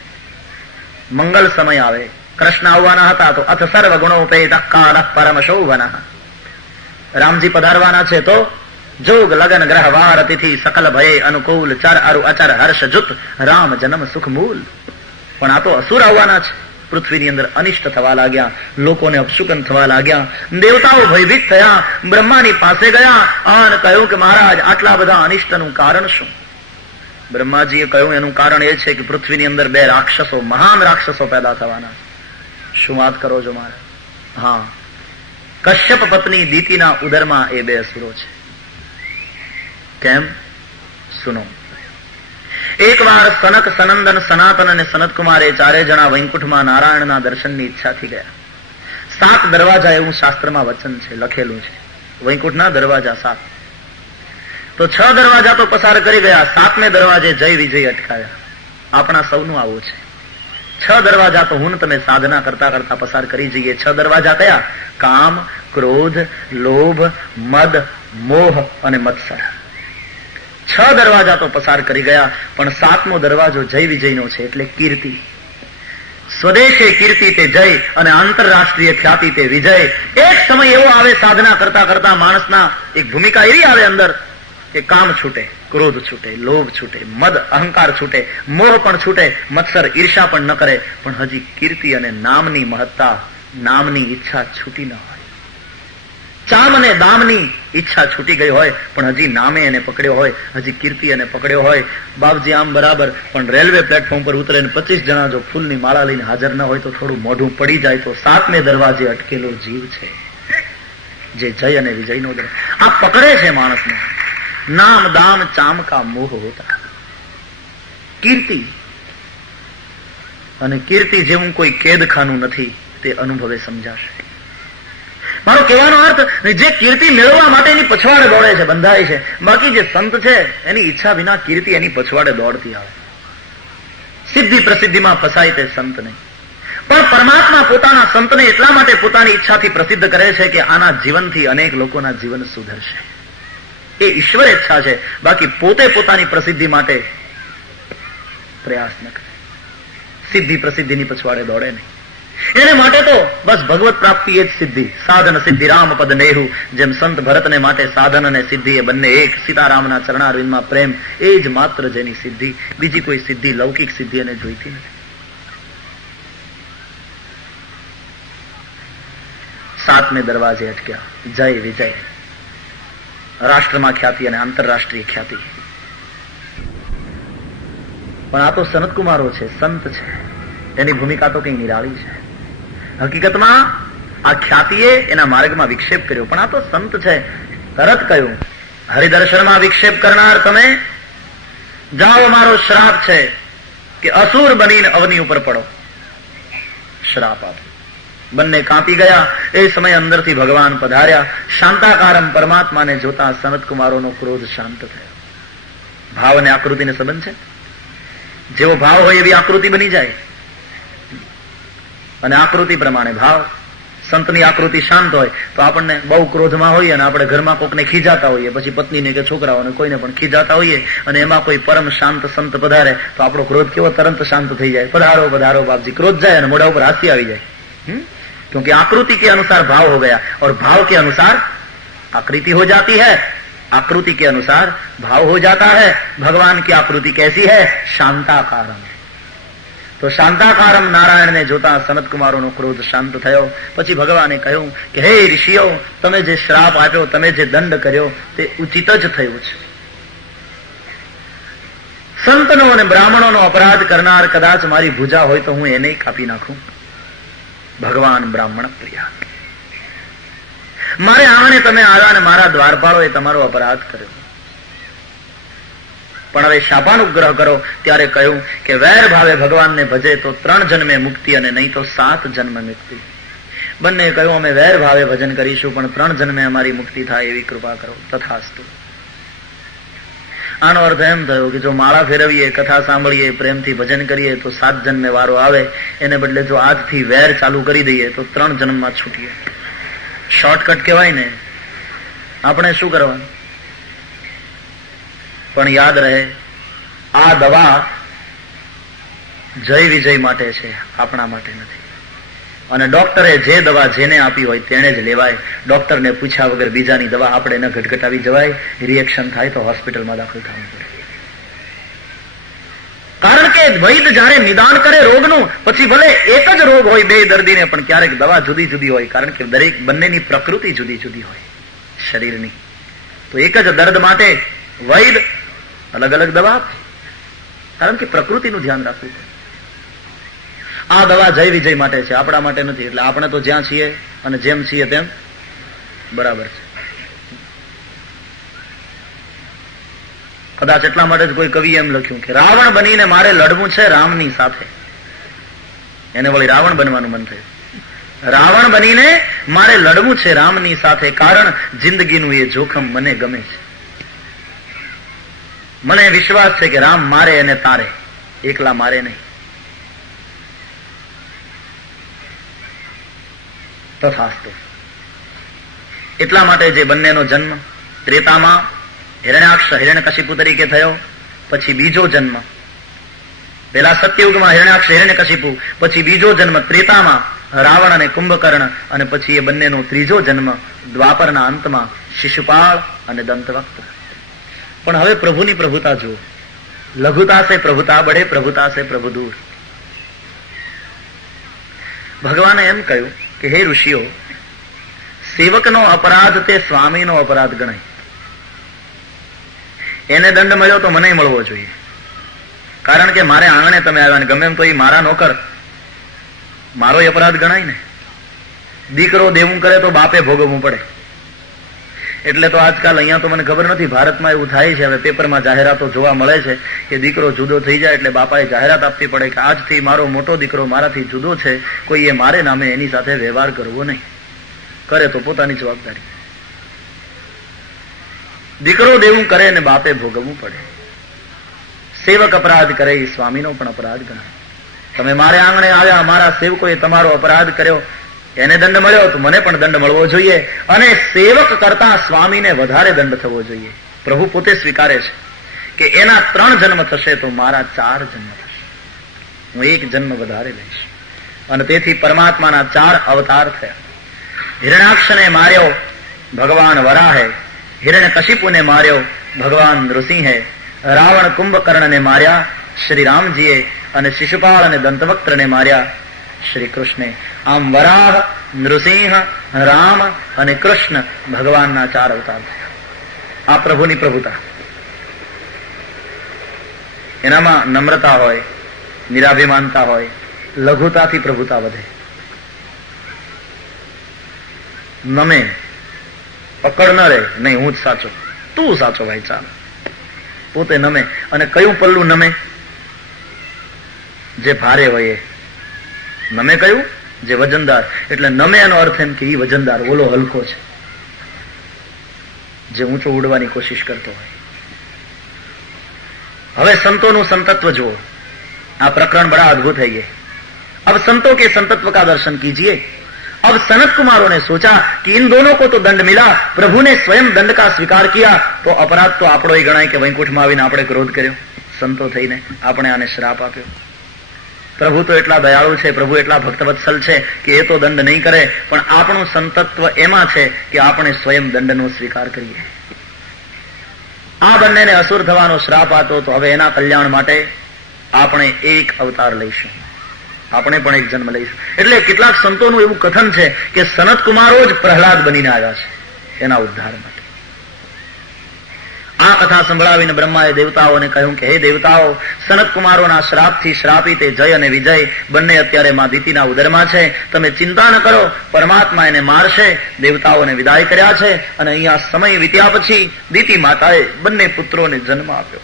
મંગલ સમય આવે. કૃષ્ણ આવવાના હતા તો અથ સર્વ ગુણોપેત કાલ પરમ શોભન. રામજી પધારવાના છે તો જોગ લગન ગ્રહ વાર તિથિ સકલ ભય અનુકૂલ ચર અરુ અચર હર્ષ જુત રામ જન્મ સુખ મૂલ. પણ આ તો અસુર આવવાના છે. પૃથ્વીની અંદર અનિષ્ટ થવા લાગ્યા, લોકોને અપશુકન થવા લાગ્યા, દેવતાઓ ભયભીત થયા, બ્રહ્માની પાસે ગયા અને કહ્યું કે મહારાજ આટલા બધા અનિષ્ટનું કારણ શું? બ્રહ્માજીએ કહ્યું એનું કારણ એ છે કે પૃથ્વીની અંદર બે રાક્ષસો, મહાન રાક્ષસો પેદા થવાના. શું વાત કરો છો મારે? હા, કશ્યપ પત્ની દીતિના ઉદરમાં એ બે અસુરો છે. કેમ? સુનો. એકવાર સનક, સનંદન, સનાતન અને સનતકુમાર એ ચારે જણા વૈકુંઠમાં નારાયણના દર્શનની ઈચ્છાથી ગયા. 7 દરવાજા એવું શાસ્ત્રમાં વચન છે, લખેલું છે. વૈકુંઠના દરવાજા 7. તો 6 દરવાજા તો પસાર કરી ગયા, 7મે દરવાજે જય વિજય અટકાયા. આપણા સૌનું આવું છે. 6 દરવાજા તો હું તમે સાધના કરતા કરતા પસાર કરી જઈએ. 6 દરવાજા કયા? કામ, ક્રોધ, લોભ, મદ, મોહ અને મત્સર. 6 દરવાજા તો પસાર કરી ગયા, પણ 7મો દરવાજો જય વિજયનો છે, એટલે કીર્તિ. સ્વદેશે કીર્તિ તે જય અને આંતરરાષ્ટ્રીય ખ્યાતિ તે વિજય. એક સમય એવો આવે સાધના કરતા કરતા માણસના એક ભૂમિકા એવી આવે અંદર કે કામ છૂટે, ક્રોધ છૂટે, લોભ છૂટે, મદ અહંકાર છૂટે, મોહ પણ છૂટે, મત્સર ઈર્ષા પણ ન કરે, પણ હજી કીર્તિ અને નામની મહત્તા, નામની ઈચ્છા છૂટી ન હોય. ચામ અને દામની ઈચ્છા છૂટી ગઈ હોય, પણ હજી નામે એને પકડ્યો હોય, હજી કીર્તિ એને પકડ્યો હોય. બાપજી આમ બરાબર, પણ રેલવે પ્લેટફોર્મ પર ઉતરે 25 જણા જો ફૂલની માળા લઈને હાજર ન હોય તો થોડું મોઢું પડી જાય. તો 7મે દરવાજે અટકેલો જીવ છે, જે જય અને વિજયનો દરવાજો. આ પકડે છે માણસને. નામ દામ ચામ કા મોહ હોતા. કીર્તિ અને કીર્તિ જેવું કોઈ કેદખાનું નથી, તે અનુભવે સમજાશે. મારો કહેવાનો અર્થ, જે કીર્તિ મેળવવા માટે એની પછવાડે દોડે છે, બંધાય છે. બાકી જે સંત છે એની ઈચ્છા વિના કીર્તિ એની પછવાડે દોડતી આવે. સિદ્ધિ પ્રસિદ્ધિમાં ફસાય તે સંત નહીં. પણ પરમાત્મા પોતાના સંતને એટલા માટે પોતાની ઈચ્છાથી પ્રસિદ્ધ કરે છે કે આના જીવનથી અનેક લોકોના જીવન સુધરશે. એ ઈશ્વર ઈચ્છા છે. બાકી પોતે પોતાની પ્રસિદ્ધિ માટે પ્રયાસ ન કરે, સિદ્ધિ પ્રસિદ્ધિની પછવાડે દોડે નહીં. એને માટે તો બસ ભગવત પ્રાપ્તિ એ જ સિદ્ધિ. સાધન સિદ્ધિ રામ પદ નેહુ. જેમ સંત ભરતને માટે સાધન અને સિદ્ધિ એ બંને એક. સીતારામના ચરણારવિંદમાં પ્રેમ એ જ માત્ર જેની સિદ્ધિ. બીજી કોઈ સિદ્ધિ, લૌકિક સિદ્ધિ એને જોઈતી નથી. 7મે દરવાજે અટક્યા. જય વિજય, રાષ્ટ્રમાં ખ્યાતિ અને આંતરરાષ્ટ્રીય ખ્યાતિ. પણ આ તો સનતકુમારો છે, સંત છે, એની ભૂમિકા તો કઈ નિરાળી છે. હકીકતમાં આ ખ્યાતિએ એના માર્ગમાં વિક્ષેપ કર્યો, પણ આ તો સંત છે. તરત કહ્યું, હરિદર્શનમાં વિક્ષેપ કરનાર તમે જાઓ, મારો શ્રાપ છે કે અસુર બનીને અવની ઉપર પડો. શ્રાપ આપો. બંને કાપી ગયા. એ સમય અંદરથી ભગવાન પધાર્યા. શાંતાકારમ પરમાત્માને જોતા સનતકુમારોનો ક્રોધ શાંત થયો. ભાવ અને આકૃતિને સંબંધ છે. જેવો ભાવ હોય એવી આકૃતિ બની જાય, અને આકૃતિ પ્રમાણે ભાવ. સંતની આકૃતિ શાંત હોય તો આપણને બહુ ક્રોધમાં હોઈએ અને આપણે ઘરમાં કોકને ખીજાતા હોઈએ, પછી પત્નીને કે છોકરાઓને કોઈને પણ ખીજાતા હોઈએ, અને એમાં કોઈ પરમ શાંત સંત પધારે તો આપણો ક્રોધ કેવો તરત શાંત થઈ જાય. પધારો પધારો બાપજી. ક્રોધ જાય અને મોઢા ઉપર હાસ્ય આવી જાય. क्योंकि आकृति के अनुसार भाव हो गया और भाव के अनुसार आकृति हो जाती है, आकृति के अनुसार भाव हो जाता है. भगवान की आकृति कैसी है? शांताकारम. तो शांताकारम नारायणને જોતા સનતકુમારોનો ક્રોધ શાંત થયો. પછી ભગવાને કહ્યું કે હે ઋષિઓ, તમે જે શ્રાપ આપ્યો, તમે જે દંડ કર્યો તે ઉચિત જ થયું છે. સંતનો અને બ્રાહ્મણોનો અપરાધ કરનાર કદાચ મારી ભુજા હોય તો હું એને કાપી નાખું. ભગવાન બ્રાહ્મણ પ્રિયા. મારે આંગણે તમે આવ્યા અને મારા દ્વારપાળોએ તમારો અપરાધ કર્યો. પણ હવે શાપાનુગ્રહ કરો. ત્યારે કહ્યું કે વેર ભાવે ભગવાનને ભજે તો 3 જન્મે મુક્તિ અને નહીં તો 7 જન્મ મુક્તિ. બંને કહ્યું અમે વેર ભાવે ભજન કરીશું, પણ 3 જન્મે અમારી મુક્તિ થાય એવી કૃપા કરો. તથાસ્તુ. આનો અર્થ એમ થયો કે જો માળા ફેરવીએ, કથા સાંભળીએ, પ્રેમથી ભજન કરીએ તો 7 જન્મે વારો આવે. એને બદલે જો આજથી વેર ચાલુ કરી દઈએ તો 3 જન્મમાં છૂટીએ. શોર્ટકટ કહેવાય ને. આપણે શું કરવાનું? પણ યાદ રહે, આ દવા જય વિજય માટે છે, આપણા માટે નથી. અને ડોક્ટરે જે દવા જેને આપી હોય તેને જ લેવાય. ડોક્ટરને પૂછ્યા વગર બીજાની દવા આપણે ન ઘટઘટાવી જવાય. રિએક્શન થાય તો હોસ્પિટલમાં દાખલ થવું પડે. કારણ કે વૈદ જયારે નિદાન કરે રોગનું, પછી ભલે એક જ રોગ હોય બે દર્દીને, પણ ક્યારેક દવા જુદી જુદી હોય. કારણ કે દરેક બંનેની પ્રકૃતિ જુદી જુદી હોય શરીરની. તો એક જ દર્દ માટે વૈદ અલગ અલગ દવા આપે, કારણ કે પ્રકૃતિનું ધ્યાન રાખવું પડે. આ દવા જય વિજય માટે છે, આપણા માટે નથી. એટલે આપણે તો જ્યાં છીએ અને જેમ છીએ તેમ બરાબર છે. કદાચ એટલા માટે જ કોઈ કવિ એમ લખ્યું કે રાવણ બનીને મારે લડવું છે રામની સાથે. એને વળી રાવણ બનવાનું મન થયું. રાવણ બનીને મારે લડવું છે રામની સાથે, કારણ જિંદગીનું એ જોખમ મને ગમે છે. મને વિશ્વાસ છે કે રામ મારે અને તારે, એકલા મારે નહીં. તથાસ્તુ. એટલા માટે જે બંનેનો જન્મ ત્રેતામાં હિરણ્યાક્ષ હિરણ્યકશિપુ તરીકે થયો, પછી બીજો જન્મ પેલા સત્યયુગમાં હિરણ્યાક્ષ હિરણ્યકશિપુ, પછી બીજો જન્મ ત્રેતામાં રાવણ અને કુંભકર્ણ, અને પછી એ બંનેનો ત્રીજો જન્મ દ્વાપરના અંતમાં શિશુપાળ અને દંતવક્ત. પણ હવે પ્રભુની પ્રભુતા જુઓ. લઘુતા સે પ્રભુતા બઢે, પ્રભુતા સે પ્રભુ દૂર. ભગવાને એમ કહ્યું કે હે ઋષિઓ, સેવકનો અપરાધ તે સ્વામીનો અપરાધ ગણાય. એને દંડ મળ્યો તો મને મળવો જોઈએ, કારણ કે મારે આંગણે તમે આવ્યા ને ગમે એમ તો એ મારા નોકર, મારો અપરાધ ગણાય ને. દીકરો દેવું કરે તો બાપે ભોગવવું પડે. એટલે તો આજકાલ અહીંયા તો મને ખબર નથી, ભારતમાં એવું થાય છે, હવે પેપરમાં જાહેરાતો જોવા મળે છે કે દીકરો જુદો થઈ જાય એટલે બાપાએ જાહેરાત આપવી પડે કે આજથી મારો મોટો દીકરો મારાથી જુદો છે, કોઈએ મારે નામે એની સાથે વ્યવહાર કરવો નહીં. કરે તો પોતાની જવાબદારી. દીકરો દેવું કરે ને બાપે ભોગવવું પડે. સેવક અપરાધ કરે એ સ્વામીનો પણ અપરાધ ગણાય. તમે મારે આંગણે આવ્યા, મારા સેવકોએ તમારો અપરાધ કર્યો, એને દંડ મળ્યો તો મને પણ દંડ મળવો જોઈએ. અને સેવક કરતા સ્વામીને વધારે દંડ થવો જોઈએ. પ્રભુ પોતે સ્વીકારે છે કે એના 3 જન્મ થશે તો મારા 4 જન્મ થશે, હું 1 જન્મ વધારે લઈશ. અને તેથી પરમાત્માના 4 અવતાર થયા. હિરણાક્ષને માર્યો ભગવાન વરાહે, હિરણ્યકશિપુને માર્યો ભગવાન નૃસિંહે, રાવણ કુંભકર્ણને માર્યા શ્રી રામજીએ, અને શિશુપાળ અને દંતવક્ત્રને માર્યા શ્રી કૃષ્ણે. આમ વરાહ, નૃસિંહ, રામ અને કૃષ્ણ ભગવાનના 4 અવતાર થયા. આ પ્રભુની પ્રભુતા. એનામાં નમ્રતા હોય, નિરાભિમાનતા હોય, લઘુતાથી પ્રભુતા વધે. નમે, પકડ ન રહે, નહીં હું જ સાચો, તું સાચો ભાઈ, ચાલ. પોતે નમે. અને કયું પલ્લું નમે? જે ભારે હોય એ નમે. કયું? જે વજનદાર. એટલે નમે એનો અર્થ એમ કે એ વજનદાર, ઓલો હલકો છે, જે ઊંચો ઉડવાની કોશિશ કરતો હોય. હવે સંતોનું સંતત્વ જુઓ. આ પ્રકરણ बड़ा अद्भुत है ये. अब संतों के संतत्व का दर्शन कीजिए. अब सनत कुमारों ने सोचा कि इन दोनों को तो दंड मिला, प्रभु ने स्वयं दंड का स्वीकार किया, तो अपराध तो આપણો ही ગણાય કે વૈકુંઠમાં આવીને આપણે ક્રોધ કર્યો સંતો થઈને, આપણે આને શ્રાપ આપ્યો. પ્રભુ તો એટલા દયાળુ છે, પ્રભુ એટલા ભક્તવત્સલ છે કે એ તો દંડ નહીં કરે, પણ આપણું સંતત્વ એમાં છે કે આપણે સ્વયં દંડનો સ્વીકાર કરીએ. આ બંનેને અસુર થવાનો શ્રાપ હતો, તો હવે એના કલ્યાણ માટે આપણે 1 અવતાર લઈશું, આપણે પણ 1 જન્મ લઈશું. એટલે કેટલાક સંતોનું એવું કથન છે કે સનત કુમારો જ પ્રહલાદ બનીને આવ્યા છે એના ઉદ્ધાર માટે. આ કથા સંભળાવીને બ્રહ્માએ દેવતાઓને કહ્યું કે હે દેવતાઓ, સનત કુમારોના શ્રાપથી શ્રાપિત જય અને વિજય બંને અત્યારે માં દીતીના ઉદરમાં છે. તમે ચિંતા ન કરો, પરમાત્મા એને મારશે. દેવતાઓને વિદાય કર્યા છે, અને અહીંયા સમય વીત્યા પછી દીતી માતાએ બંને પુત્રોને જન્મ આપ્યો.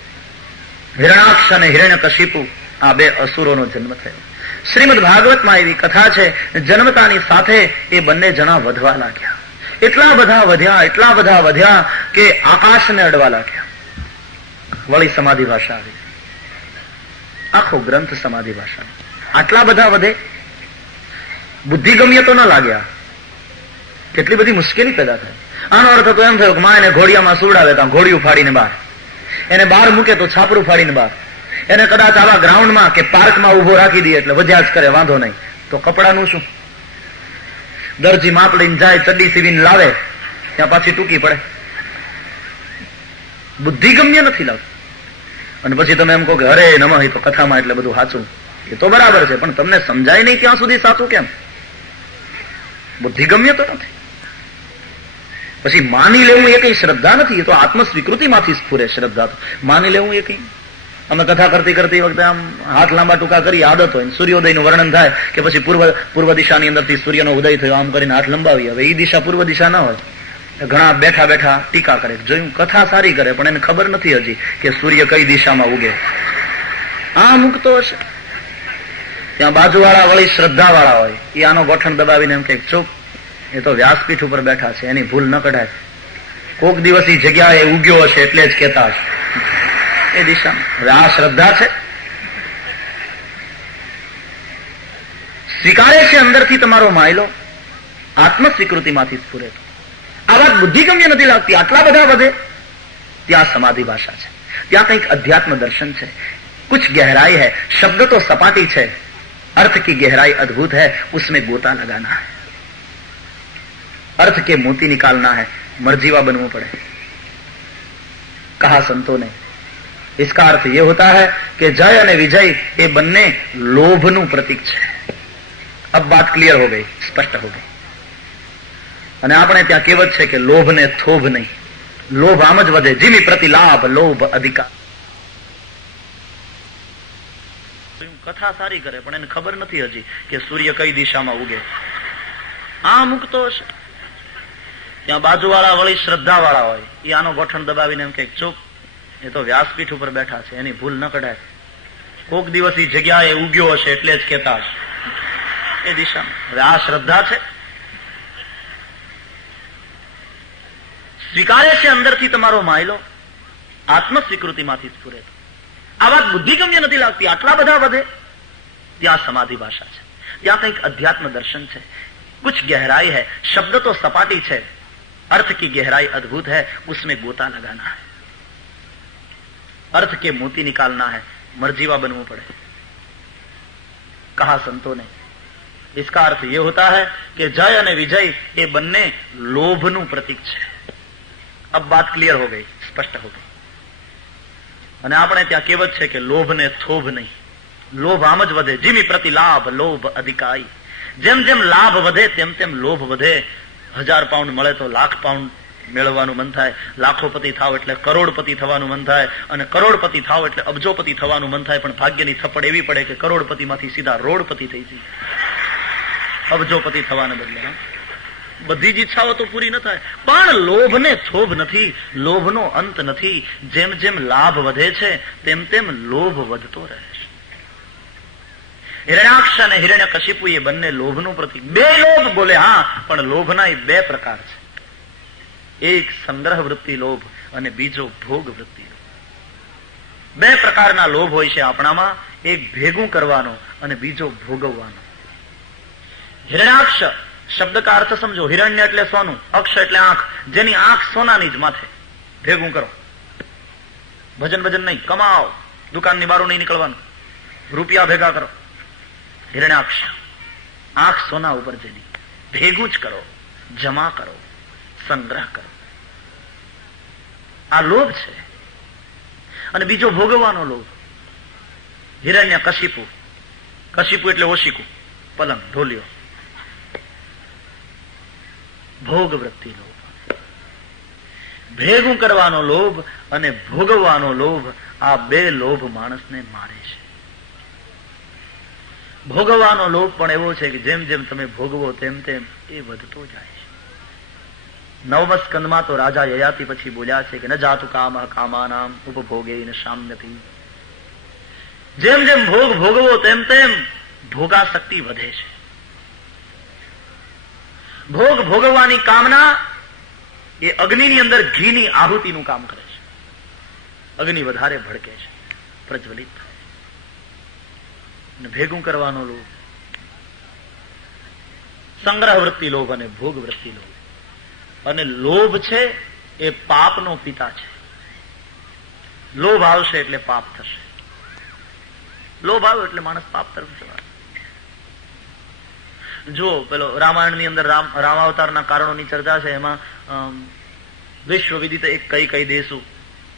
હિરણાક્ષ અને હિરણ્યકશિપુ, આ 2 અસુરોનો જન્મ થયો. શ્રીમદ ભાગવતમાં એવી કથા છે, જન્મતાની સાથે એ બંને જણા વધવા લાગ્યા. એટલા બધા વધ્યા કે આકાશને અડવા લાગ્યા. વળી સમાધિ ભાષા આવી. આખો ગ્રંથ સમાધિ ભાષા. આટલા બધા વધે, બુદ્ધિગમ્ય તો ન લાગ્યા. કેટલી બધી મુશ્કેલી પેદા થાય. આનો અર્થ તો એમ થયો કે માં એને ઘોડિયામાં સુવડાવે તો ઘોડિયું ફાડીને બહાર. એને બહાર મૂકે તો છાપરું ફાડીને બહાર, એને કદાચ આવા ગ્રાઉન્ડમાં કે પાર્કમાં ઉભો રાખી દઈએ એટલે વજ્યા જ કરે, વાંધો નહીં. તો કપડાનું શું? દરજી માપ લઈને જાય, ચડ્ડી સીવીને લાવે, ત્યાં પાછી ટૂંકી પડે. બુદ્ધિ ગમ્ય નથી લાવતી. અને પછી તમે એમ કહો કે અરે નમઃ, એ તો કથામાં એટલે બધું સાચું. એ તો બરાબર છે, પણ તમને સમજાય નહીં ત્યાં સુધી સાચું કેમ? બુદ્ધિ ગમ્ય તો નથી. પછી માની લેવું એ કઈ શ્રદ્ધા નથી, એ તો આત્મ સ્વીકૃતિમાંથી સ્ફુરે શ્રદ્ધા. તો માની લેવું એ કઈ, અમે કથા કરતી વખતે આમ હાથ લાંબા ટૂંકા કરી આદત હોય, સૂર્યોદયનું વર્ણન થાય કે પછી પૂર્વ દિશાની અંદરથી સૂર્યનો ઉદય થયો, આમ કરીને હાથ લંબાવી. હવે એ દિશા પૂર્વ દિશા ના હોય. ઘણા બેઠા બેઠા ટીકા કરે, જોયું કથા સારી કરે પણ એને ખબર નથી હજી કે સૂર્ય કઈ દિશામાં ઉગે. આ મુકતો હશે. ત્યાં બાજુવાળા વળી શ્રદ્ધા વાળા હોય, એ આનો ગોઠણ દબાવીને એમ કે ચૂપ, એ તો વ્યાસપીઠ ઉપર બેઠા છે, એની ભૂલ ન કઢાય. કોક દિવસ એ જગ્યાએ ઉગ્યો હશે એટલે જ કહેતા હશે એ દિશામાં. હવે આ શ્રદ્ધા છે? સ્વીકારે છે અંદરથી તમારો માયલો, આત્મ સ્વીકૃતિમાંથી સ્ફુરે. આ વાત બુદ્ધિગમ્ય નથી લાગતી. આટલા બધા વધે ત્યાં સમાધિ ભાષા છે, ત્યાં કંઈક અધ્યાત્મ દર્શન છે, कुछ गहराई है. शब्द तो सपाटी है, अर्थ की गहराई अद्भुत है, उसमें गोता लगाना है, अर्थ के मोती निकालना है, मर्जीवा बनना पड़े. कहा संतों ने, इसका अर्थ यह होता है कि जय और विजय ये बन्ने लोभનું प्रतीक છે. अब बात क्लियर हो गई, स्पष्ट हो गई. અને આપણે ત્યાં કહેવત છે કે લોભ ને થોભ નહીં, લોભ આમ જ વધે, જીમી પ્રતિ લાભ લોભ અધિકાર. કથા સારી કરે પણ એને ખબર નથી હજી કે સૂર્ય કઈ દિશામાં ઉગે. આ મુકતો હશે. ત્યાં બાજુવાળા વળી શ્રદ્ધા વાળા હોય, એ આનો ગોઠણ દબાવીને એમ કે ચૂપ, એ તો વ્યાસપીઠ ઉપર બેઠા છે, એની ભૂલ ન કઢાય. કોક દિવસ એ જગ્યાએ ઉગ્યો હશે એટલે જ કહેતા હશે એ દિશામાં. હવે આ શ્રદ્ધા છે? સ્વીકારે છે અંદરથી તમારો માયલો, આત્મ સ્વીકૃતિમાંથી સ્ફુરે. આ વાત બુદ્ધિગમ્ય નથી લાગતી. આટલા બધા વધે ત્યાં સમાધિ ભાષા છે, ત્યાં કંઈક અધ્યાત્મ દર્શન છે, कुछ गहराई है. शब्द तो सपाटी है, अर्थ की गहराई अद्भुत है, उसमें गोता लगाना है, अर्थ के मोती निकालना है, मर्जीवा बनना पड़े. कहा संतों ने, इसका अर्थ यह होता है कि जय और विजय ये बन्ने लोभનું प्रतीक છે. अब बात क्लियर हो गई, स्पष्ट हो गई. અને આપણે ત્યાં કહેવત છે કે લોભ ને થોભ નહીં, લોભ આમ જ વધે, જીમી પ્રતિ લાભ લોભ અધિકારી. જેમ જેમ લાભ વધે તેમ તેમ લોભ વધે. 1000 પાઉન્ડ મળે તો લાખ પાઉન્ડ મેળવવાનું મન થાય, લાખોપતિ થાવ એટલે કરોડપતિ થવાનું મન થાય, અને કરોડપતિ થાવ એટલે અબજોપતિ થવાનું મન થાય. પણ ભાગ્યની થપ્પડ એવી પડે કે કરોડપતિમાંથી સીધા રોડપતિ થઈ જાય, અબજોપતિ થવાને બદલે. બધી જ ઈચ્છાઓ તો પૂરી ન થાય, પણ લોભને થોભ નથી, લોભનો અંત નથી. જેમ જેમ લાભ વધે છે તેમ તેમ લોભ વધતો રહે છે. હિરણ્યાક્ષ અને હિરણ્યકશિપુ એ બંને લોભનું પ્રતીક. બે લોભ બોલે, હા, પણ લોભના એ બે પ્રકાર છે. એક સંગ્રહ વૃત્તિ લોભ અને બીજો ભોગ વૃત્તિ લોભ. બે પ્રકારના લોભ હોય છે આપણામાં, એક ભેગું કરવાનો અને બીજો ભોગવવાનો. હિરણ્યાક્ષ શબ્દ કા અર્થ સમજો. હિરણ્ય એટલે સોનું, અક્ષ એટલે આંખ. જેની આંખ સોનાની જ માથે. ભેગું કરો, ભજન ભજન નહીં, કમાઓ, દુકાનની બારું નહીં નીકળવાનું, રૂપિયા ભેગા કરો. હિરણ્યાક્ષ આંખ સોના ઉપર જેની, ભેગું જ કરો, જમા કરો, સંગ્રહ કરો. આ લોભ છે. અને બીજો ભોગવવાનો લોભ. હિરણ્ય કશિપુ, કશિપુ એટલે ઓશિકુ, પલંગ ઢોલિયો. ભોગ વૃત્તિ લોભ, ભેગું કરવાનો લોભ અને ભોગવવાનો લોભ. આ બે લોભ માણસને મારે છે. ભોગવવાનો લોભ પણ એવો છે કે જેમ જેમ તમે ભોગવો તેમ તેમ એ વધતો જાય છે. 9મા સ્કંદમાં તો રાજા યયાતિ પછી બોલ્યા છે કે ન જાતુ કામ કામાનામ ઉપભોગે ન શામ્યતિ. જેમ જેમ ભોગ ભોગવો તેમ તેમ ભોગાશક્તિ વધે છે. ભોગ ભોગવવાની કામના એ અગ્નિની અંદર ઘીની આહુતિનું કામ કરે છે. અગ્નિ વધારે ભડકે છે, પ્રજ્વલિત થાય. અને ભેગું કરવાનો લોભ, સંગ્રહ વૃત્તિ લોભ અને ભોગ વૃત્તિ લોભ. અને લોભ છે એ પાપનો પિતા છે. લોભ આવશે એટલે પાપ થશે. લોભ આવ્યો એટલે માણસ પાપ તરફ જવા. જો પેલો રામાયણની અંદર રામાવતારના કારણોની ચર્ચા છે, એમાં વિશ્વ વિદિત એક કઈ દેશું,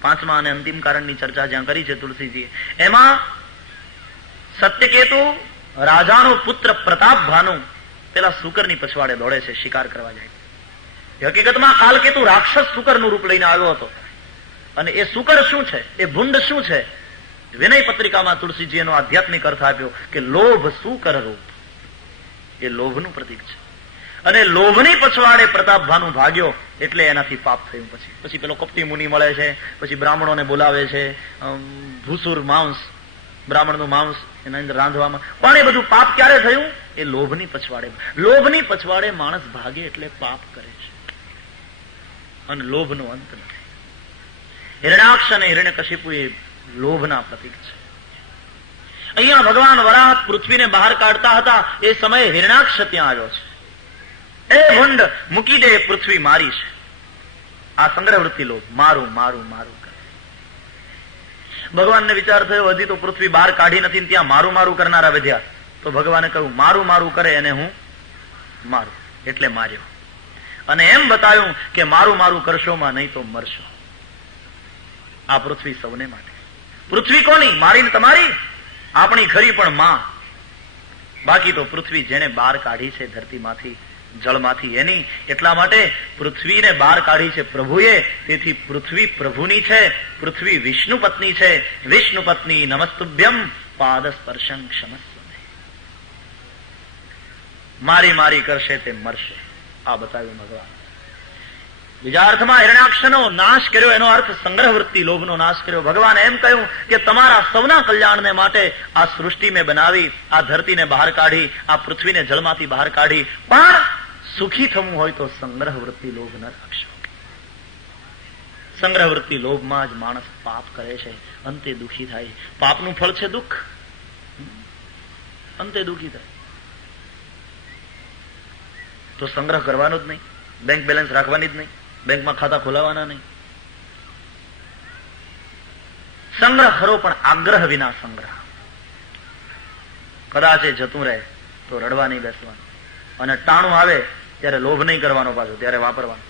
પાંચમા અને અંતિમ કારણની ચર્ચા જ્યાં કરી છે તુલસીજીએ, એમાં સત્યકેતુ રાજાનો પુત્ર પ્રતાપ ભાનુ પેલા શુકરની પછવાડે દોડે છે, શિકાર કરવા જાય. હકીકતમાં કાલકેતુ રાક્ષસ શુકરનું રૂપ લઈને આવ્યો હતો. અને એ શુકર શું છે, એ ભૂંડ શું છે? વિનય પત્રિકામાં તુલસીજી એનો આધ્યાત્મિક અર્થ આપ્યો કે લોભ શુકર રૂપ, એ લોભનું પ્રતીક છે. અને લોભની પછવાડે પ્રતાપ ભાનુ ભાગ્યો એટલે એનાથી પાપ થયું. પછી પેલો કપટી મુનિ મળે છે, પછી બ્રાહ્મણોને બોલાવે છે, ભૂસુર માંસ, બ્રાહ્મણનું માંસ એના અંદર રાંધવામાં. પણ એ બધું પાપ ક્યારે થયું? એ લોભની પછવાડે. લોભની પછવાડે માણસ ભાગે એટલે પાપ કરે છે, અને લોભનો અંત નથી. હિરણ્યાક્ષ અને હિરણ્યકશિપુ એ લોભના પ્રતીક છે. અહીંયા ભગવાન વરાહ પૃથ્વીને બહાર કાઢતા હતા એ સમયે હિરણ્યાક્ષ ત્યાં આવ્યો છે. એ ભૂંડ મૂકી દે, પૃથ્વી મારી છે. આ સંગ્રહવૃત્તિ લોભ, મારું મારું મારું કરે. ભગવાનને વિચાર થયો હજી તો પૃથ્વી બહાર કાઢી નથી, ત્યાં મારું મારું કરનારા વધ્યા. તો ભગવાને કહ્યું મારું મારું કરે એને હું મારું, એટલે માર્યો. અને એમ બતાવ્યું કે મારું મારું કરશોમાં નહીં તો મરશો. આ પૃથ્વી સૌને માટે. પૃથ્વી કોની? મારી ને તમારી, આપણી ખરી પણ માં. બાકી તો પૃથ્વી જેને બહાર કાઢી છે ધરતીમાંથી, જળમાંથી, એની. એટલા માટે પૃથ્વીને બહાર કાઢી છે પ્રભુએ, તેથી પૃથ્વી પ્રભુની છે. પૃથ્વી વિષ્ણુ પત્ની છે. વિષ્ણુ પત્ની નમસ્તુભ્યમ પાદ સ્પર્શં ક્ષમસ્વ. મારી મારી કરશે તે મરશે, આ બતાવ્યું ભગવાન. બીજા અર્થમાં હિરણ્યાક્ષનો નાશ કર્યો, એનો અર્થ સંગ્રહવૃત્તિ લોભનો નાશ કર્યો. ભગવાને એમ કહ્યું કે તમારા સૌના કલ્યાણને માટે આ સૃષ્ટિ મેં બનાવી, આ ધરતીને બહાર કાઢી, આ પૃથ્વીને જળમાંથી બહાર કાઢી, પણ સુખી થવું હોય તો સંગ્રહવૃત્તિ લોભ ન રાખશો. સંગ્રહવૃત્તિ લોભમાં જ માણસ પાપ કરે છે, અંતે દુઃખી થાય. પાપનું ફળ છે દુઃખ, અંતે દુઃખી થાય. તો સંગ્રહ કરવાનો જ નહીં, બેંક બેલેન્સ રાખવાની જ નહીં, બેંકમાં ખાતા ખોલાવાના નહીં. સંગ્રહ ખરો પણ આગ્રહ વિના સંગ્રહ. કદાચ એ જતું રહે તો રડવા નહીં બેસવાનું, અને ટાણું આવે ત્યારે લોભ નહીં કરવાનો, પાછો ત્યારે વાપરવાનું.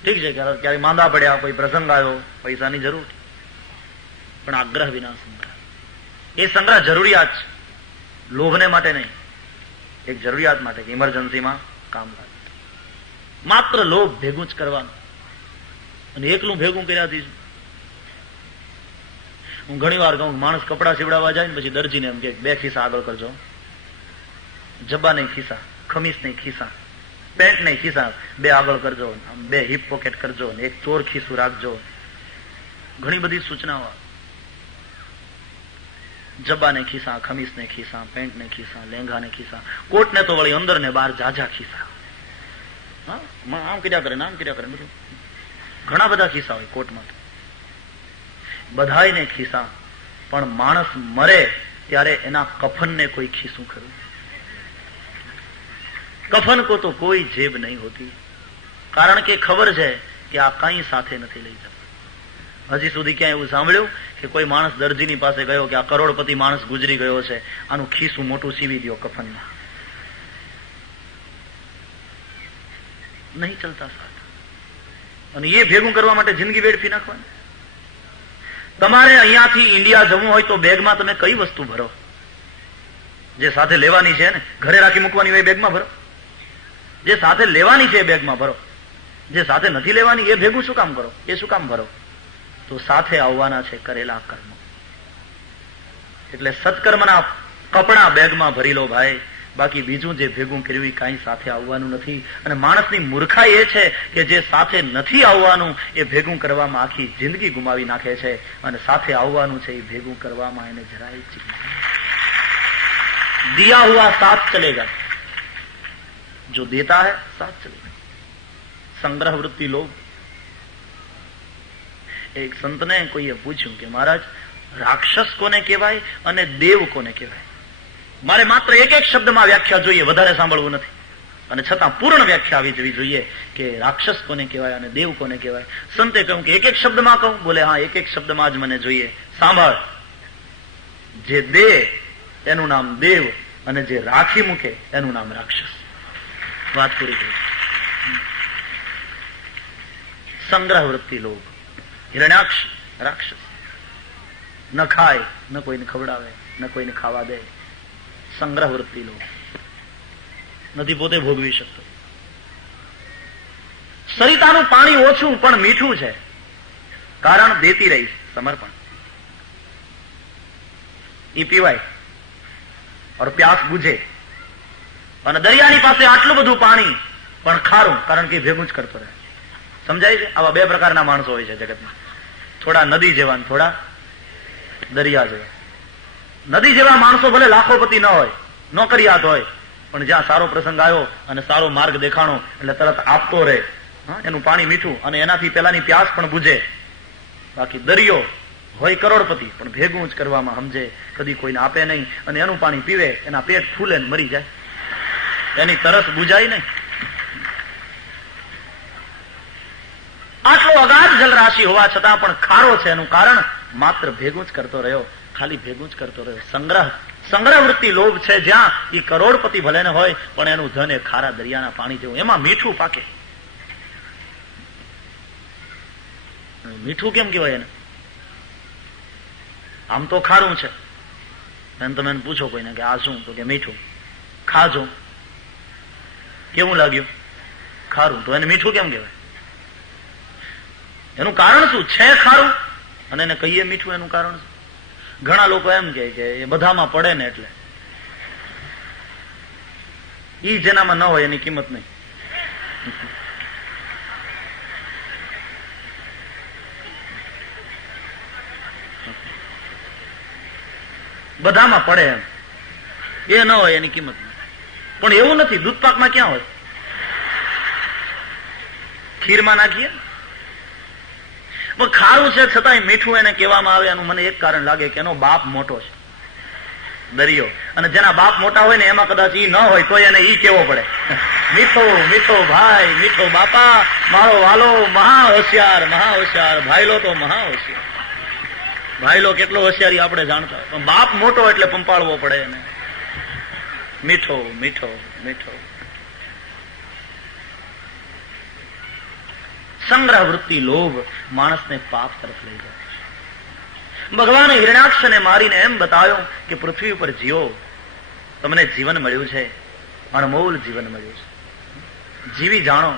ઠીક છે, ક્યારે માંદા પડ્યા, કોઈ પ્રસંગ આવ્યો, પૈસાની જરૂર, પણ આગ્રહ વિના સંગ્રહ. એ સંગ્રહ જરૂરિયાત છે, લોભને માટે નહીં, એક જરૂરિયાત માટે, ઇમરજન્સીમાં કામ લાગે. માત્ર લોભ ભેગું જ કરવાનું, અને એકલું ભેગું કર્યાથી. હું ઘણી વાર કહું, માણસ કપડા સીવડાવવા જાય ને પછી દરજીને એમ કે 2 ખિસ્સા આગળ કરજો, જબ્બા નહીં ખિસ્સા, ખમીસ નહીં ખિસ્સા, પેન્ટ નહીં ખિસ્સા, 2 આગળ કરજો, 2 હિપ પોકેટ કરજો, ને 1 ચોર ખિસ્સું રાખજો. ઘણી બધી સૂચનાઓ. જબ્બાને ખિસ્સા, ખમીસને ખિસ્સા, પેન્ટને ખિસ્સા, લેંઘાને ખિસ્સા, કોટને તો વળી અંદર ને બહાર જાજા ખિસ્સા. આમ કર્યા કરે, નામ કર્યા કરે, બધું ઘણા બધા ખિસ્સા હોય કોટમાં. બધાયને ખિસ્સા, પણ માણસ મરે ત્યારે એના કફનને કોઈ ખિસ્સું ખરું? કફન કો તો કોઈ જેબ નહીં હોતી, કારણ કે ખબર છે કે આ કઈ સાથે નથી લઈ જતું. હજી સુધી ક્યાં એવું સાંભળ્યું કે કોઈ માણસ દરજીની પાસે ગયો કે આ કરોડપતિ માણસ ગુજરી ગયો છે, આનું ખિસ્સું મોટું સીવી દો કફનમાં? નહીં ચલતા સાથ. અને એ ભેગું કરવા માટે જિંદગી વેડફી નાખવાની. તમારે અહીંયાથી ઇન્ડિયા જવું હોય તો બેગમાં તમે કઈ વસ્તુ ભરો? જે સાથે લેવાની છે ને, ઘરે રાખી મૂકવાની હોય બેગમાં ભરો. જે સાથે લેવાની છે એ બેગમાં ભરો. જે સાથે નથી લેવાની એ ભેગું શું કામ કરો? એ શું કામ ભરો? તો સાથે આવવાના છે કરેલા કર્મ. એટલે સત્કર્મના કપડા બેગમાં ભરી લો ભાઈ, બાકી બીજું જે ભેગું કર્યું એ કાંઈ સાથે આવવાનું નથી. અને માણસની મૂર્ખાઈ એ છે કે જે સાથે નથી આવવાનું એ ભેગું કરવામાં આખી જિંદગી ગુમાવી નાખે છે, અને સાથે આવવાનું છે એ ભેગું કરવામાં એને જરાય ચિંતા. દિયા હુઆ સાથ ચલેગા, જો દેતા હૈ સાથ ચલેગા. સંગ્રહ વૃત્તિ લોભ. એક સંતને કોઈએ પૂછ્યું કે મહારાજ, રાક્ષસ કોને કહેવાય અને દેવ કોને કહેવાય? મારે માત્ર એક શબ્દમાં વ્યાખ્યા જોઈએ, વધારે સાંભળવું નથી. અને છતાં પૂર્ણ વ્યાખ્યા આવી જવી જોઈએ કે રાક્ષસ કોને કહેવાય અને દેવ કોને કહેવાય. સંતે કહ્યું કે એક એક શબ્દમાં કહું? બોલે હા, એક એક શબ્દમાં જ મને જોઈએ. સાંભળ, જે દે એનું નામ દેવ અને જે રાખી મૂકે એનું નામ રાક્ષસ. વાત પૂરી થઈ. સંગ્રહ વૃત્તિ લોભ. હિરણ્યાક્ષ રાક્ષસ, ન ખાય, ન કોઈને ખવડાવે, ન કોઈને ખાવા દે. સંગ્રહ વૃત્તિ લોભ, નથી પોતે ભોગવી શકતો. સરિતાનું પાણી ઓછું પણ મીઠું છે, કારણ દેતી રહી સમર્પણ. ઈ પીવાય ઓર પ્યાસ બુझे. અને દરિયાની પાસે આટલું બધું પાણી પણ ખારું, કારણ કે ભેગું જ કરતો રહે. સમજાય છે? આવા બે પ્રકારના માણસો હોય છે જગતમાં. થોડા નદી જેવા, થોડા દરિયા જેવા. નદી જેવા માણસો ભલે લાખોપતિ ન હોય, નોકરિયાત હોય, પણ જ્યાં સારો પ્રસંગ આવ્યો અને સારો માર્ગ દેખાણો એટલે તરત આપતો રહે. એનું પાણી મીઠું અને એનાથી પેલાની પ્યાસ પણ બુझे. બાકી દરિયો હોય કરોડપતિ પણ ભેગું જ કરવામાં સમજે, કદી કોઈને આપે નહીં, અને એનું પાણી પીવે એના પેટ ફૂલે ને મરી જાય, એની તરસ બુજાય નહીં. આટલો અગાધ જલરાશિ હોવા છતાં પણ ખારો છે. એનું કારણ માત્ર ભેગું જ કરતો રહ્યો, ખાલી ભેગું જ કરતો રહ્યો. સંગ્રહ વૃત્તિ લોભ છે, જ્યાં એ કરોડપતિ ભલે ને હોય પણ એનું ધન એ ખારા દરિયાના પાણી જેવું. એમાં મીઠું પાકે. મીઠું કેમ કહેવાય એને? આમ તો ખારું છે. તમે એને પૂછો કોઈને કે આ શું, તો કે મીઠું. ખાજો, કેવું લાગ્યું? ખારું. તો એને મીઠું કેમ કહેવાય? એનું કારણ શું છે? ખારું. અને એને કહીએ મીઠું, એનું કારણ શું? ઘણા લોકો એમ કે એ બધામાં પડે ને એટલે. ઈ જેનામાં ન હોય એની કિંમત નહીં. બધામાં પડે એમ, એ ન હોય એની કિંમત નહીં. પણ એવું નથી. દૂધપાકમાં ક્યાં હોય? ખીરમાં નાખીએ. પણ ખારું છે છતાંય મીઠું એને કહેવામાં આવે. એનું મને એક કારણ લાગે કે એનો બાપ મોટો છે, દરિયો. અને જેના બાપ મોટા હોય ને એમાં કદાચ ઈ ન હોય તો એને ઈ કેવો પડે, મીઠો મીઠો ભાઈ, મીઠો બાપા, મારો વાલો મહા હોશિયાર, મહા હોશિયાર. ભાઈલો તો મહા હોશિયાર. ભાઈલો કેટલો હોશિયારી આપણે જાણતા, પણ બાપ મોટો એટલે પંપાળવો પડે એને. મીઠો મીઠો મીઠો. સંગ્રહ વૃત્તિ લોભ માણસને પાપ તરફ લઈ જાય. ભગવાને હિરણ્યાક્ષને મારીને એમ બતાવ્યું કે પૃથ્વી ઉપર જીવો, તમને જીવન મળ્યું છે, અણમોલ જીવન મળ્યું છે. જીવી જાણો,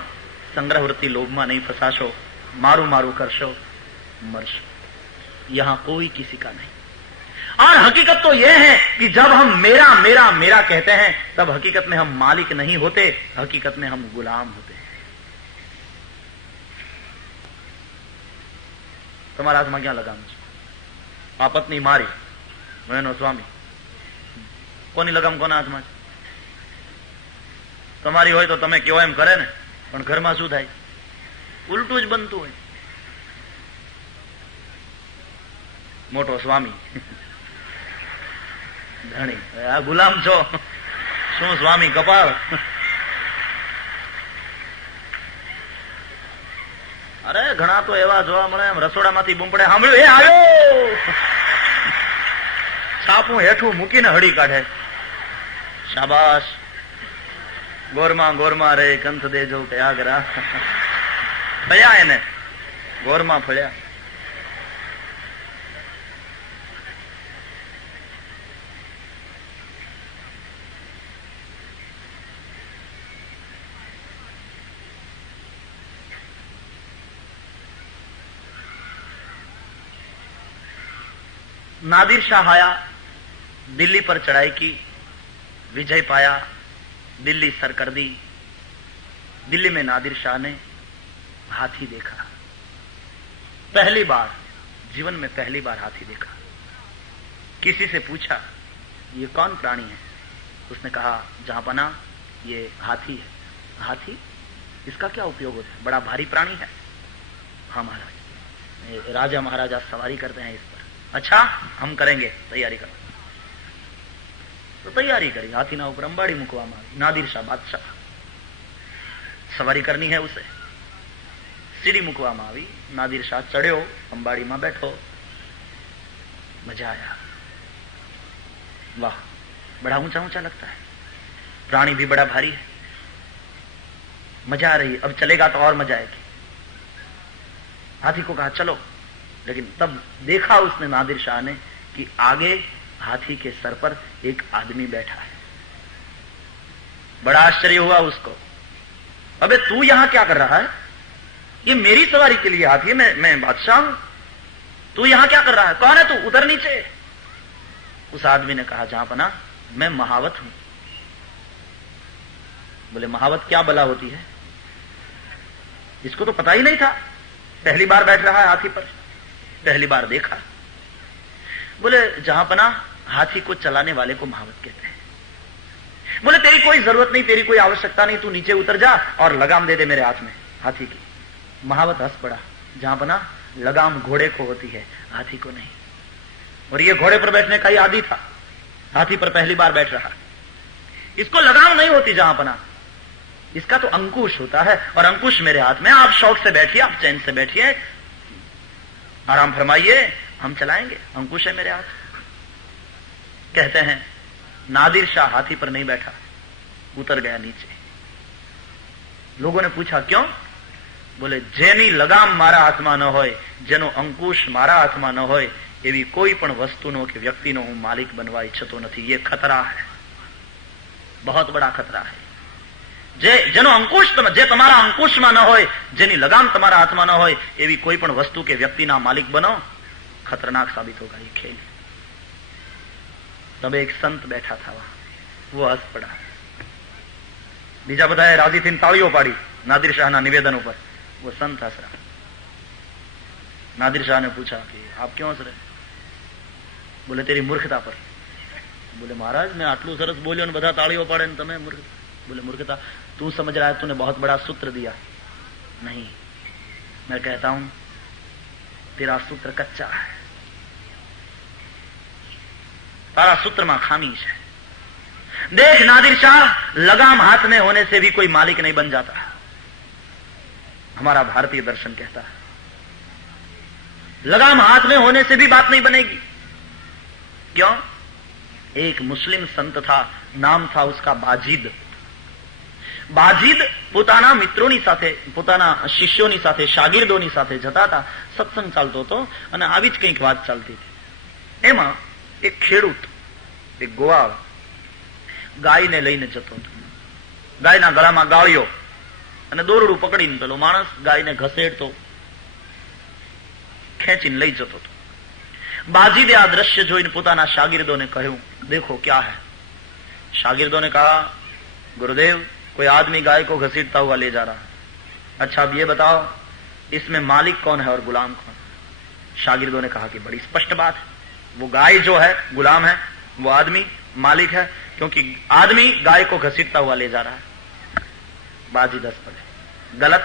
સંગ્રહ વૃત્તિ લોભમાં નહીં ફસાશો. मारू मारू करशो मरशो, यहां कोई किसी का नहीं। और हकीकत तो यह है कि जब हम मेरा मेरा मेरा कहते हैं तब हकीकत में हम मालिक नहीं होते, हकीकत में हम गुलाम होते हैं। તમારા હાથમાં ક્યાં લગામ છે? આ પત્ની મારી, હું એનો સ્વામી. કોની લગામ કોના હાથમાં છે? તમારી હોય તો તમે કેવો એમ કરે ને, પણ ઘરમાં શું થાય? ઉલટું જ બનતું હોય. મોટો સ્વામી, ધણી, આ ગુલામ છો, શું સ્વામી કપાળ. અરે ઘણા તો એવા જોવા મળે, એમ રસોડામાંથી બૂમ પડે, સાંભળ્યું? એ આવ્યો, છાપું હેઠું મૂકીને હળી કાઢે. શાબાશ, ગોરમાં ગોરમાં રે કંથ દેજો કયાગરા. ફળ્યા એને, ગોરમાં ફળ્યા. नादिर शाह आया, दिल्ली पर चढ़ाई की, विजय पाया, दिल्ली सर कर दी। दिल्ली में नादिर शाह ने हाथी देखा, पहली बार जीवन में, पहली बार हाथी देखा। किसी से पूछा ये कौन प्राणी है? उसने कहा जहांपना ये हाथी है। हाथी, इसका क्या उपयोग होता है? बड़ा भारी प्राणी है। हाँ महाराज, राजा महाराजा सवारी करते हैं इस पर। अच्छा, हम करेंगे, तैयारी करो। तो तैयारी કરી, હાથીના ઉપર અંબાડી મૂકવામાં આવી. નાદિર શાહ બાદશાહ સવારી કરની હે ઉસે. સીડી મૂકવામાં આવી, નાદિર શાહ ચડ્યો, અંબાડીમાં બેઠો, मजा आया, वाह बड़ा ऊंचा ऊंचा लगता है, प्राणी भी बड़ा भारी है, मजा आ रही है, अब चलेगा तो और मजा आएगी. हाथी को कहा चलो, लेकिन तब देखा उसने नादिर शाह ने कि आगे हाथी के सर पर एक आदमी बैठा है. बड़ा आश्चर्य हुआ उसको. अबे तू यहां क्या कर रहा है? ये मेरी सवारी के लिए हाथी है, मैं बादशाह हूं, तू यहां क्या कर रहा है? कौन है तू? उतर नीचे. उस आदमी ने कहा जहांपना मैं महावत हूं. बोले महावत क्या बला होती है? इसको तो पता ही नहीं था, पहली बार बैठ रहा है हाथी पर, पहली बार देखा. बोले जहांपना हाथी को चलाने वाले को महावत कहते हैं. बोले तेरी कोई जरूरत नहीं, तेरी कोई आवश्यकता नहीं, तू नीचे उतर जा और लगाम दे दे मेरे हाथ में हाथी की. महावत हंस पड़ा. जहांपना लगाम घोड़े को होती है, हाथी को नहीं. और ये घोड़े पर बैठने का ही आदी था, हाथी पर पहली बार बैठ रहा. इसको लगाम नहीं होती जहांपना, इसका तो अंकुश होता है, और अंकुश मेरे हाथ में. आप शौक से बैठिए, आप चैन से बैठिए, आराम फरमाइए, हम चलाएंगे, अंकुश है मेरे हाथ. कहते हैं नादिर शाह हाथी पर नहीं बैठा, उतर गया नीचे. लोगों ने पूछा क्यों? बोले जेनी लगाम मारा हाथમાં ન હોય, જેનો અંકુશ મારા હાથમાં ન હોય, એવી કોઈ પણ વસ્તુનો કે વ્યક્તિનો હું માલિક બનવા ઈચ્છતો નથી. ये खतरा है, बहुत बड़ा खतरा है. જેનો અંકુશ જે તમારા અંકુશમાં ન હોય, જેની લગામ તમારા હાથમાં ન હોય, એવી કોઈ પણ વસ્તુ કે વ્યક્તિના માલિક બનો, खतरनाक साबित होगा ये खेल. तब एक संत बैठा था वहां, वो हंस पड़ा. बीजा बधाए राजी थी, तालियों पाड़ी नादिर शाहना निवेदन पर. वो संत हंस रहा. नादिर शाह ने पूछा कि आप क्यों हंस रहे? बोले तेरी मूर्खता पर. बोले महाराज मैं आटलू सरस बोलियो ने बधा तालियों पाड़े ने तमे मूर्ख. बोले मूर्खता तू समझ रहा है, तूने बहुत बड़ा सूत्र दिया. नहीं, मैं कहता हूं तेरा सूत्र कच्चा है, तारा सूत्र में खामी है. देख नादिर शाह, लगाम हाथ में होने से भी कोई मालिक नहीं बन जाता. हमारा भारतीय दर्शन कहता है लगाम हाथ में होने से भी बात नहीं बनेगी. क्यों? एक मुस्लिम संत था, नाम था उसका बाजीद. બાજીદ પોતાના મિત્રોની સાથે, પોતાના શિષ્યોની સાથે, શાગીર્દોની સાથે જતા હતા. સત્સંગ ચાલતો હતો અને આવી જ કંઈક વાત ચાલતી હતી. એમાં એક ખેડૂત, એક ગોવાળ ગાયને લઈને જતો હતો. ગાયના ગળામાં ગાળ્યો અને દોરડું પકડીને પેલો માણસ ગાયને ઘસેડતો, ખેંચીને લઈ જતો હતો. बाजीदे आ दृश्य જોઈને પોતાના શાગીર્દોને કહ્યું, देखो क्या है. शागिर्दों ने कहा, गुरुदेव कोई आदमी गाय को घसीटता हुआ ले जा रहा है. अच्छा अब ये बताओ इसमें मालिक कौन है और गुलाम कौन? शागिर्दों ने कहा कि बड़ी स्पष्ट बात है, वो गाय जो है गुलाम है, वो आदमी मालिक है, क्योंकि आदमी गाय को घसीटता हुआ ले जा रहा है. बाजी 10 पड़े. गलत.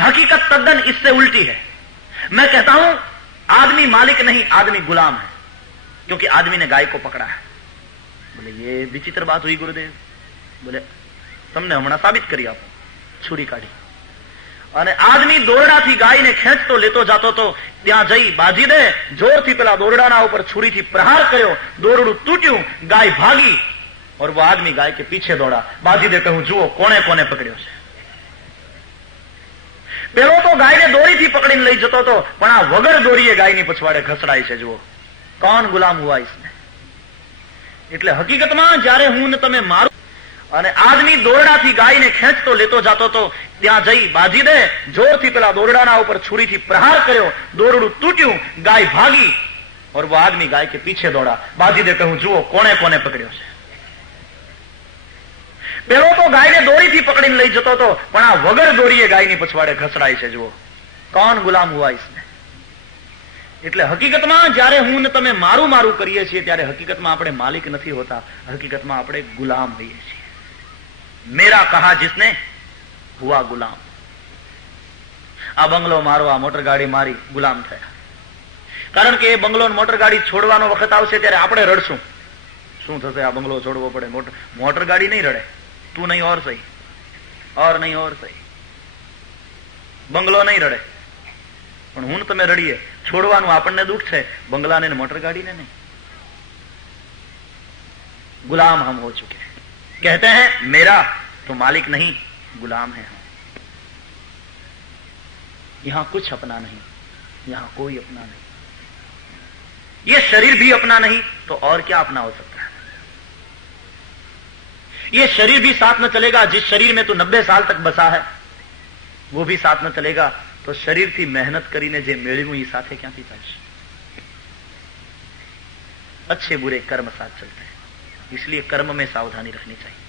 हकीकत तद्दन इससे उल्टी है. मैं कहता हूं आदमी मालिक नहीं, आदमी गुलाम है, क्योंकि आदमी ने गाय को पकड़ा है. बोले ये विचित्र बात हुई गुरुदेव. बोले તમને હમણાં સાબિત કરી આપો. છુરી કાઢી અને આદમી દોરડાથી ગાયને ખેંચતો લેતો જતો તો ત્યાં જઈ બાજીદે જોરથી પેલા દોરડાના ઉપર છુરીથી પ્રહાર કર્યો. દોરડું તૂટ્યું, ગાય ભાગી और वो आदमी गाय के पीछे दौड़ा. बाजीदे કહ્યું જુઓ કોણે કોને પકડ્યો છે. પેલો તો ગાયને દોરીથી પકડીને લઈ જતો હતો, પણ આ વગર દોરીએ ગાયની પછવાડે ઘસડાય છે. જુઓ કોણ ગુલામ હુઆ इसमें. એટલે હકીકતમાં જ્યારે હું ને તમે મારું અને આદમી દોરડાથી ગાયને ખેંચતો લેતો જતો તો ત્યાં જઈ બાજીદે જોરથી પેલા દોરડાના ઉપર છુરીથી પ્રહાર કર્યો. દોરડું તૂટ્યું, ગાય ભાગી और वो आदमी गाय के पीछे दौड़ा. बाजीदे કહ્યું જુઓ કોણે કોને પકડ્યો છે. પેલો તો ગાયને દોરીથી પકડીને લઈ જતો હતો, પણ આ વગર દોરીએ ગાયની પછવાડે ઘસડાય છે. જુઓ કોણ ગુલામ હુઆ इसमें. એટલે હકીકતમાં જ્યારે હું ને તમે મારું મારું કરીએ છીએ ત્યારે હકીકતમાં આપણે માલિક નથી હોતા, હકીકતમાં આપણે ગુલામ હોઈએ છીએ. मेरा कहा जिसने हुआ गुलाम. આ બંગલો મારો, આ મોટર ગાડી મારી, ગુલામ થયા. કારણ કે એ બંગલો મોટર ગાડી છોડવાનો વખત આવશે ત્યારે આપણે રડશું. શું થશે? આ બંગલો છોડવો પડે. મોટર ગાડી નહીં રડે, તું નહીં ઓર સહી. ઓર નહીં ઓર સહી. બંગલો નહીં રડે, પણ હું તમે રડીએ. છોડવાનું આપણને દુઃખ છે, બંગલાને ને મોટર ગાડીને નહીં. गुलाम हम हो चुके हैं. कहते हैं मेरा तो मालिक नहीं, गुलाम है हम. यहां कुछ अपना नहीं, यहां कोई अपना नहीं. ये शरीर भी अपना नहीं तो और क्या अपना हो सकता है. ये शरीर भी साथ न चलेगा. जिस शरीर में तो 90 साल तक बसा है वो भी साथ न चलेगा, तो शरीर थी मेहनत કરીને જે મેળવ્યું એ સાથે ક્યાંથી ચાલશે. अच्छे बुरे कर्म साथ चलते हैं, इसलिए कर्म में सावधानी रखनी चाहिए.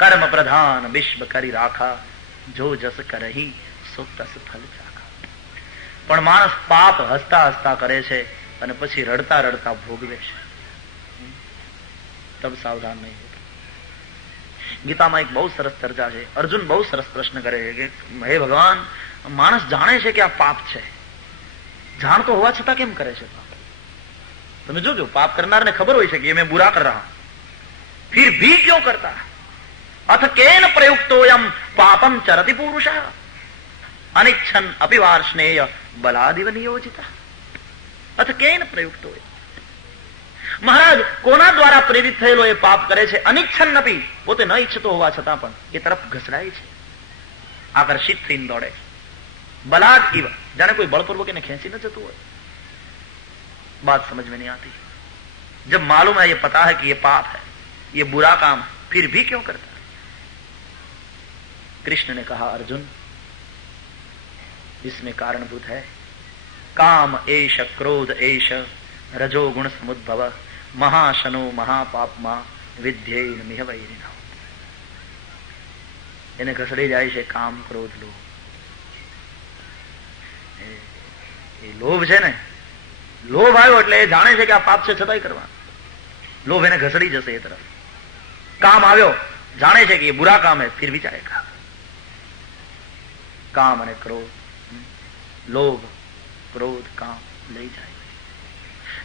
कर्म प्रधान विश्व करी राखा, जो जस करही સો તસ ફલ ચાખા. પણ માણસ પાપ હસતા હસતા કરે છે અને પછી રડતા રડતા ભોગવે છે, તબ સાવધાન નહીં હોતા. ગીતામાં એક બહુ સરસ ચર્ચા છે. અર્જુન બહુ સરસ પ્રશ્ન કરે છે કે હે ભગવાન, માણસ જાણે છે કે આ પાપ છે, જાણતો હોવા છતાં કેમ કરે છે પાપ? તમે જોજો, પાપ કરનારને ખબર હોય છે કે મેં બુરા કર રહા, फिर भी क्यों करता? अथ केन प्रयुक्तोयम पापम चरति पुरुषः अनिच्छन अपि वार्ष्णेय बलादिव नियोजिता. अथ केन प्रयुक्तोयम. મહારાજ, કોના દ્વારા પ્રેરિત થયેલો એ પાપ કરે છે? અનિચ્છન અપી, પોતે ન ઈચ્છતો હોવા છતાં પણ એ તરફ ઘસડાય છે, આકર્ષિત થઈને દોડે છે. બલાદ ઇવ, જાણે કોઈ બળપૂર્વક એને ખેંચી ન જતું હોય. बात समझ में नहीं आती. जब मालूम है, ये पता है कि ये पाप है, ये बुरा काम, फिर भी क्यों करता है? कृष्ण ने कहा अर्जुन, इसमें कारणभूत है काम एष क्रोध एष रजोगुण समुद्भव महाशनो महापापमा विद्येन मिह वैरिणः. એને ઘસડી જાય છે કામ, ક્રોધ, લોભ. એ લોભ છે ને, લોભ આવ્યો એટલે એ જાણે છે કે આ પાપ છે છતાંય કરવા. લોભ એને ઘસડી જશે એ તરફ. काम આવ્યો, જાણે છે કે એ બુરા કામ है, फिर भी जाएगा. કામ અને ક્રોધ, લોભ, ક્રોધ, કામ લઈ જાય.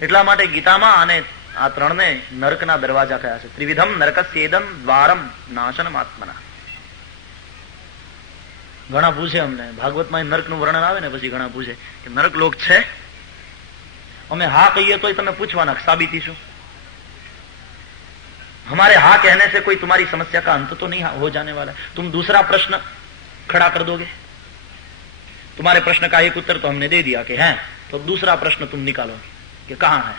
એટલા માટે ગીતામાં આને આ ત્રણને નરકના દરવાજા કયા છે. ત્રિવિધમ નરકસ્યેદમ દ્વારમ નાશનમ આત્મના. ઘણા પૂછે અમને, ભાગવતમાં નરકનું વર્ણન આવે ને પછી ઘણા પૂછે કે નરક લોક છે? અમે હા કહીએ તોય તમે પૂછવાના સાબિતી શું? हमारे हाँ कहने से कोई तुम्हारी समस्या का अंत तो नहीं हो जाने वाला. तुम दूसरा प्रश्न खड़ा कर दोगे. तुम्हारे प्रश्न का एक उत्तर तो हमने दे दिया कि है, तो दूसरा प्रश्न तुम निकालोगे कि कहां है.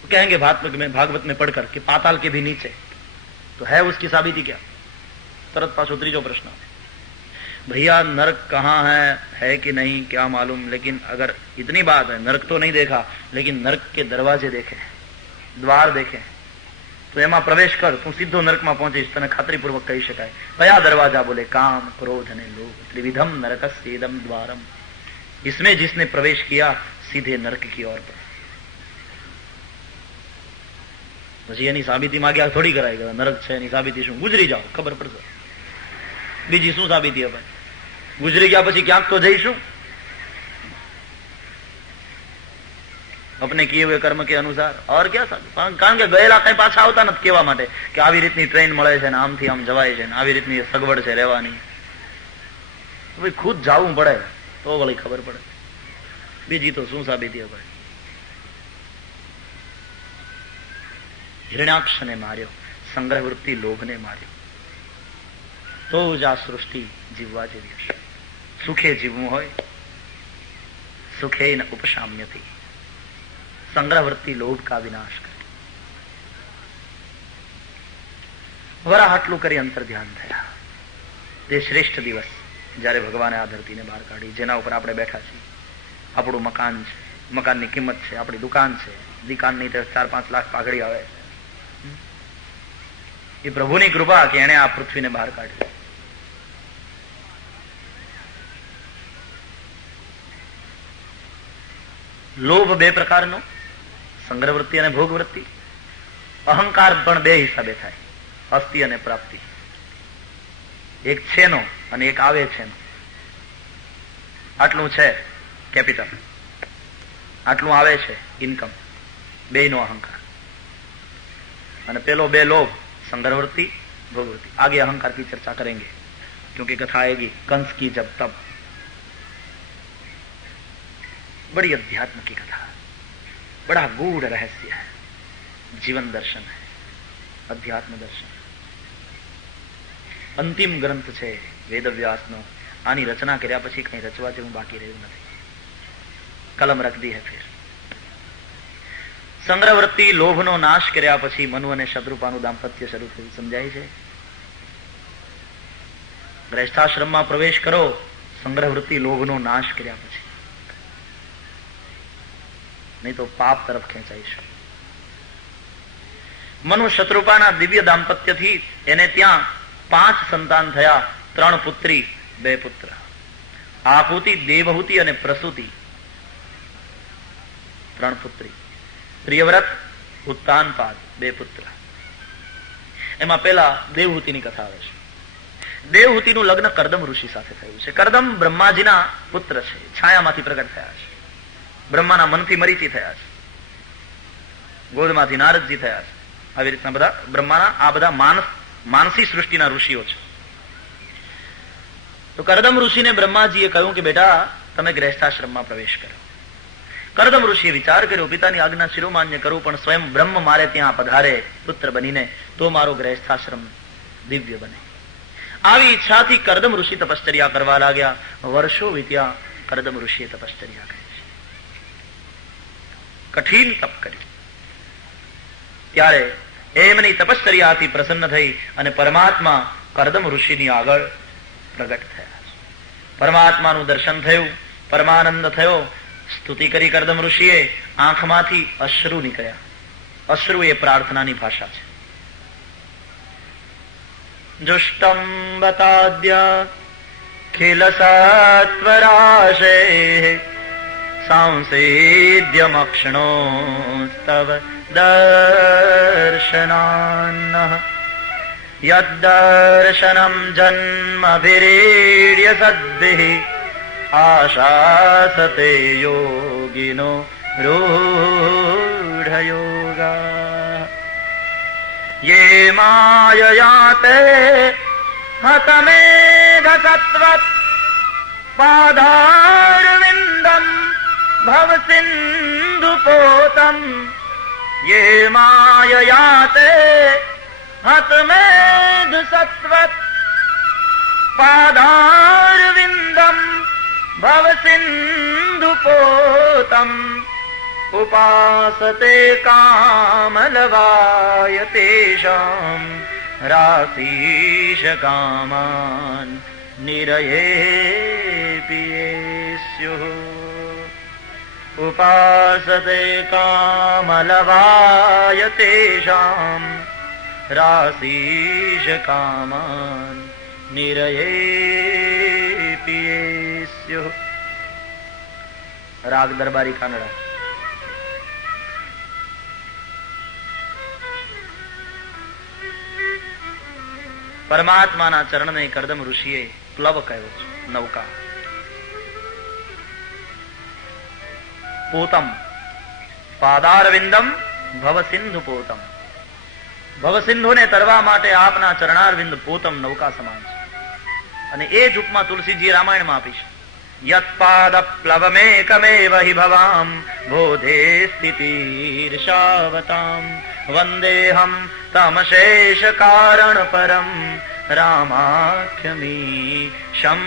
तो कहेंगे भागवत में पढ़कर कि पाताल के भी नीचे, तो है उसकी साबिती क्या? तरत पाछो त्रीजो प्रश्न, भैया नरक कहां है कि नहीं क्या मालूम, लेकिन अगर इतनी बात है, नरक तो नहीं देखा लेकिन नरक के दरवाजे देखे, द्वार देखे, तो एमा प्रवेश कर, तू सीधो नरक में पहुंचीश. तने खातरीपूर्वक कही शकाय. कया दरवाजा? बोले काम, क्रोध અને लोभ. त्रिविधम नरकस्येदम द्वारम. इसमें जिसने प्रवेश किया सीधे नरक की ओर पर. પછી એની સાબિતી માંગ્યા થોડી કરાય કે નરક છે, એની સાબિતી શું? ગુજરી જાઓ, ખબર પડશે. બીજી શું સાબિતી હવે? ગુજરી ગયા પછી ક્યાંક તો જઈશું. अपने किए हुए कर्म के अनुसार. और क्या साबित? કારણ કે ગયેલા કઈ પાછા આવતા નથી કહેવા માટે કે આવી રીતની ટ્રેન મળે છે ને આમથી આમ જવાય છે ને આવી રીતની સગવડ છે રહેવાની. ભાઈ ખુદ જવું પડે તો વળી ખબર પડે. બીજી તો શું સાબિતી હવે? હિરણ્યાક્ષને માર્યો, સંગ્રહ વૃત્તિ લોભને માર્યો, તો જ આ સૃષ્ટિ જીવવા જેવી હશે. સુખે જીવવું હોય, સુખે ન ઉપશામ્યથી. संग्रह वृत्ति लोभ का विनाश करे. વરા આટલું કરી અંતર ધ્યાન થયા. તે શ્રેષ્ઠ દિવસ જ્યારે ભગવાને આ ધરતીને બહાર કાઢી, જેના ઉપર આપણે બેઠા છીએ. આપણું મકાન છે, મકાનની કિંમત છે, આપણી દુકાન છે, દુકાનની તો 4-5 લાખ પાઘડી આવે છે. એ પ્રભુની કૃપા કે એણે આ પૃથ્વીને બહાર કાઢી. લોભ બે પ્રકારનો, સંગ્રહ વૃત્તિ અને ભોગ વૃત્તિ. અહંકાર પણ બે હિસાબે થાય, અસ્તિ અને પ્રાપ્તિ. એક છેનો અને એક આવે છેનો. આટલું છે કેપિટલ, આટલું આવે છે ઇન્કમ, બેયનો અહંકાર. અને પેલો બે લોભ, સંગ્રહ વૃત્તિ भोगवती। आगे अहंकार की चर्चा करेंगे क्योंकि कथा आएगी कंस की जब तब। बड़ी अध्यात्म की कथा, बड़ा गूढ़ रहस्य है, जीवन दर्शन है, अध्यात्म दर्शन। अंतिम ग्रंथ છે વેદવ્યાસનો। આની રચના કર્યા પછી કઈ રચવા જેવું બાકી રહ્યું નથી। કલમ રખ દી હે ફિર। સંગ્રહવૃત્તિ લોભનો નાશ કર્યા પછી મનુ અને શત્રુપાનું દાંપત્ય શરૂ થયું, સમજાય છે? ગ્રહસ્થાશ્રમમાં પ્રવેશ કરો સંગ્રહવૃત્તિ લોભનો નાશ કર્યા પછી, નહીં તો પાપ તરફ ખેંચાઈશ। મનુ શત્રુપાના દિવ્ય દાંપત્યથી એને ત્યાં 5 સંતાન થયા, 3 પુત્રી 2 પુત્ર। આહુતિ, દેવહૂતિ અને પ્રસૂતિ 3 પુત્રી। પ્રિયવ્રત, ઉત્તાનપાદ 2 પુત્ર। એમાં પહેલા દેવહૂતિની કથા આવે છે। દેવહૂતિનું લગ્ન કરદમ ઋષિ સાથે થયું છે। કરદમ બ્રહ્માજીના પુત્ર છે, છાયામાંથી પ્રગટ થયા છે, બ્રહ્માના મનથી મરીચી થયા છે, ગોદમાંથી નારદજી થયા છે। આવી રીતના બધા બ્રહ્માના આ બધા માનસી સૃષ્ટિના ઋષિઓ છે। તો કરદમ ઋષિને બ્રહ્માજીએ કહ્યું કે બેટા તમે ગ્રહસ્થાશ્રમમાં પ્રવેશ કરો। કરદમ ઋષિએ વિચાર કર્યો, પિતાની આજ્ઞા શિરોમાન્ય કરું, પણ સ્વયં બ્રહ્મ મારે ત્યાં પધારે પુત્ર બનીને તો મારો ગ્રહસ્થાશ્રમ દિવ્ય બને। આવી ઈચ્છાથી કરદમ ઋષિ તપશ્ચર્યા કરવા લાગ્યા। વર્ષો વીત્યા, કરદમ ઋષિએ તપશ્ચર્યા કરી છે, કઠિન તપ કરી। ત્યારે એમની તપશ્ચર્યાથી પ્રસન્ન થઈ અને પરમાત્મા કરદમ ઋષિની આગળ પ્રગટ થયા છે। પરમાત્માનું દર્શન થયું, પરમાનંદ થયો। સ્તુતિ કરી કરદમ ઋષિએ, આંખમાંથી અશ્રુ નીકળ્યા। અશ્રુ એ પ્રાર્થનાની ભાષા છે। જુષ્ટમ બતાદ્ય ખિલ સત્વરાશે સાંસેદ્યમક્ષણો તવ દર્શનાન યદ્દર્શનમ જન્મભિરીડ્ય સદ્ભિઃ આશાસતે યોગિનો રૂઢયોગા યે માયયાતે હતમેઘસત્વત પાદારવિંદમ ભવસિંધુપોતમ યે માયયાતે હતમેઘસત્વત પાદારવિંદમ ભવસિંધુપોતમ ઉપાસતે કામલવાય તેષાં રાશીશ કામાન નિરયેપિયેસ્યુઃ ઉપાસતે કામલવાય તેષાં રાશીશ કામાન નિરયેપિયેસ્યુઃ। રાગ દરબારી કાનડા। પરમાત્માના ચરણને કરદમ ઋષિએ પ્લવ કહ્યો છે, નૌકા। પોતમ પાદારવિંદમ ભવસિંધુ પોતમ, ભવસિંધુને તરવા માટે આપના ચરણારવિંદ પોતમ નૌકા સમાન છે। અને એ જ ઉપમા તુલસીજી રામાયણમાં આપી છે। યત્પાદ પ્લવમેકમેવ હિ ભવામ બોધે સ્થિતિર્ષાવતામ વંદેહમ તમશેષ કારણ પરમ રામાખ્યમીશમ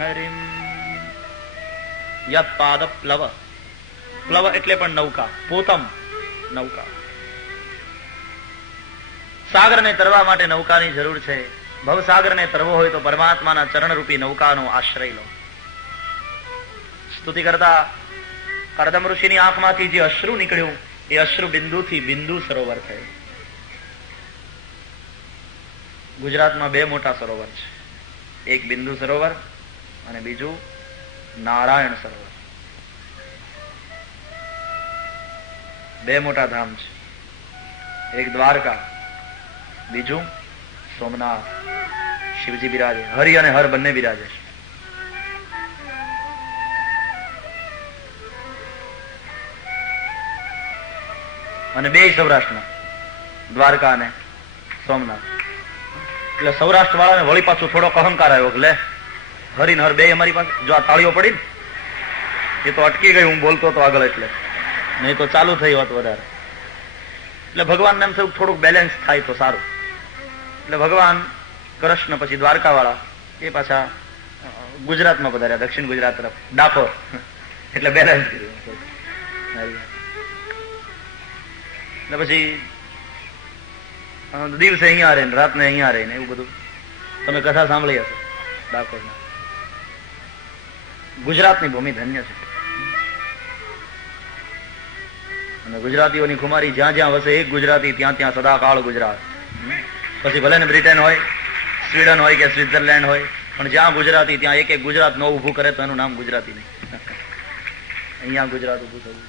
હરિમ। યત્પાદ પ્લવ, પ્લવ એટલે પણ નૌકા, પોતમ નૌકા। સાગરને તરવા માટે નૌકાની જરૂર છે। ભવસાગરને તરવો હોય તો પરમાત્માના ચરણરૂપી નૌકાનો આશ્રય લો। સ્તુતિ કરતા કરદમ ઋષિની આંખમાંથી જે અશ્રુ નીકળ્યું એ અશ્રુ બિંદુથી બિંદુ સરોવર થયું। ગુજરાતમાં 2 મોટા સરોવર છે, એક બિંદુ સરોવર અને બીજું નારાયણ સરોવર। 2 મોટા ધામ છે, એક દ્વારકા, બીજું સોમનાથ। શિવજી બિરાજે, હરિ અને હર બંને બિરાજે છે। અને 2 સૌરાષ્ટ્રમાં, દ્વારકા અને સોમનાથ. એટલે સૌરાષ્ટ્ર વાળાને વળી પાછું થોડોક અહંકાર આવ્યો કે લે હરિ હર બે અમારી પાસે, જો આ તાળીઓ પડી ને એ તો અટકી ગઈ, હું બોલતો તો આગળ એટલે, નહીં તો ચાલુ થઈ હોત વધારે. એટલે ભગવાનને એમ થયું થોડુંક બેલેન્સ થાય તો સારું. એટલે ભગવાન કૃષ્ણ પછી દ્વારકા વાળા એ પાછા ગુજરાતમાં પધાર્યા, દક્ષિણ ગુજરાત તરફ, ડાકોર. એટલે બેલેન્સ કર્યું. એટલે પછી દિવસે અહીંયા રહીને રાતને અહીંયા રહીને એવું બધું તમે કથા સાંભળી હશે ડાકોરના. ગુજરાતની ભૂમિ ધન્ય છે અને ગુજરાતીઓની ખુમારી જ્યાં જ્યાં વસે એક ગુજરાતી ત્યાં ત્યાં સદાકાળ ગુજરાત. પછી ભલે ને બ્રિટન હોય, સ્વીડન હોય કે સ્વિટ્ઝરલેન્ડ હોય, પણ જ્યાં ગુજરાતી ત્યાં એક એક ગુજરાત ન ઉભું કરે તો એનું નામ ગુજરાતી નહીં. અહીંયા ગુજરાત ઉભું થયું.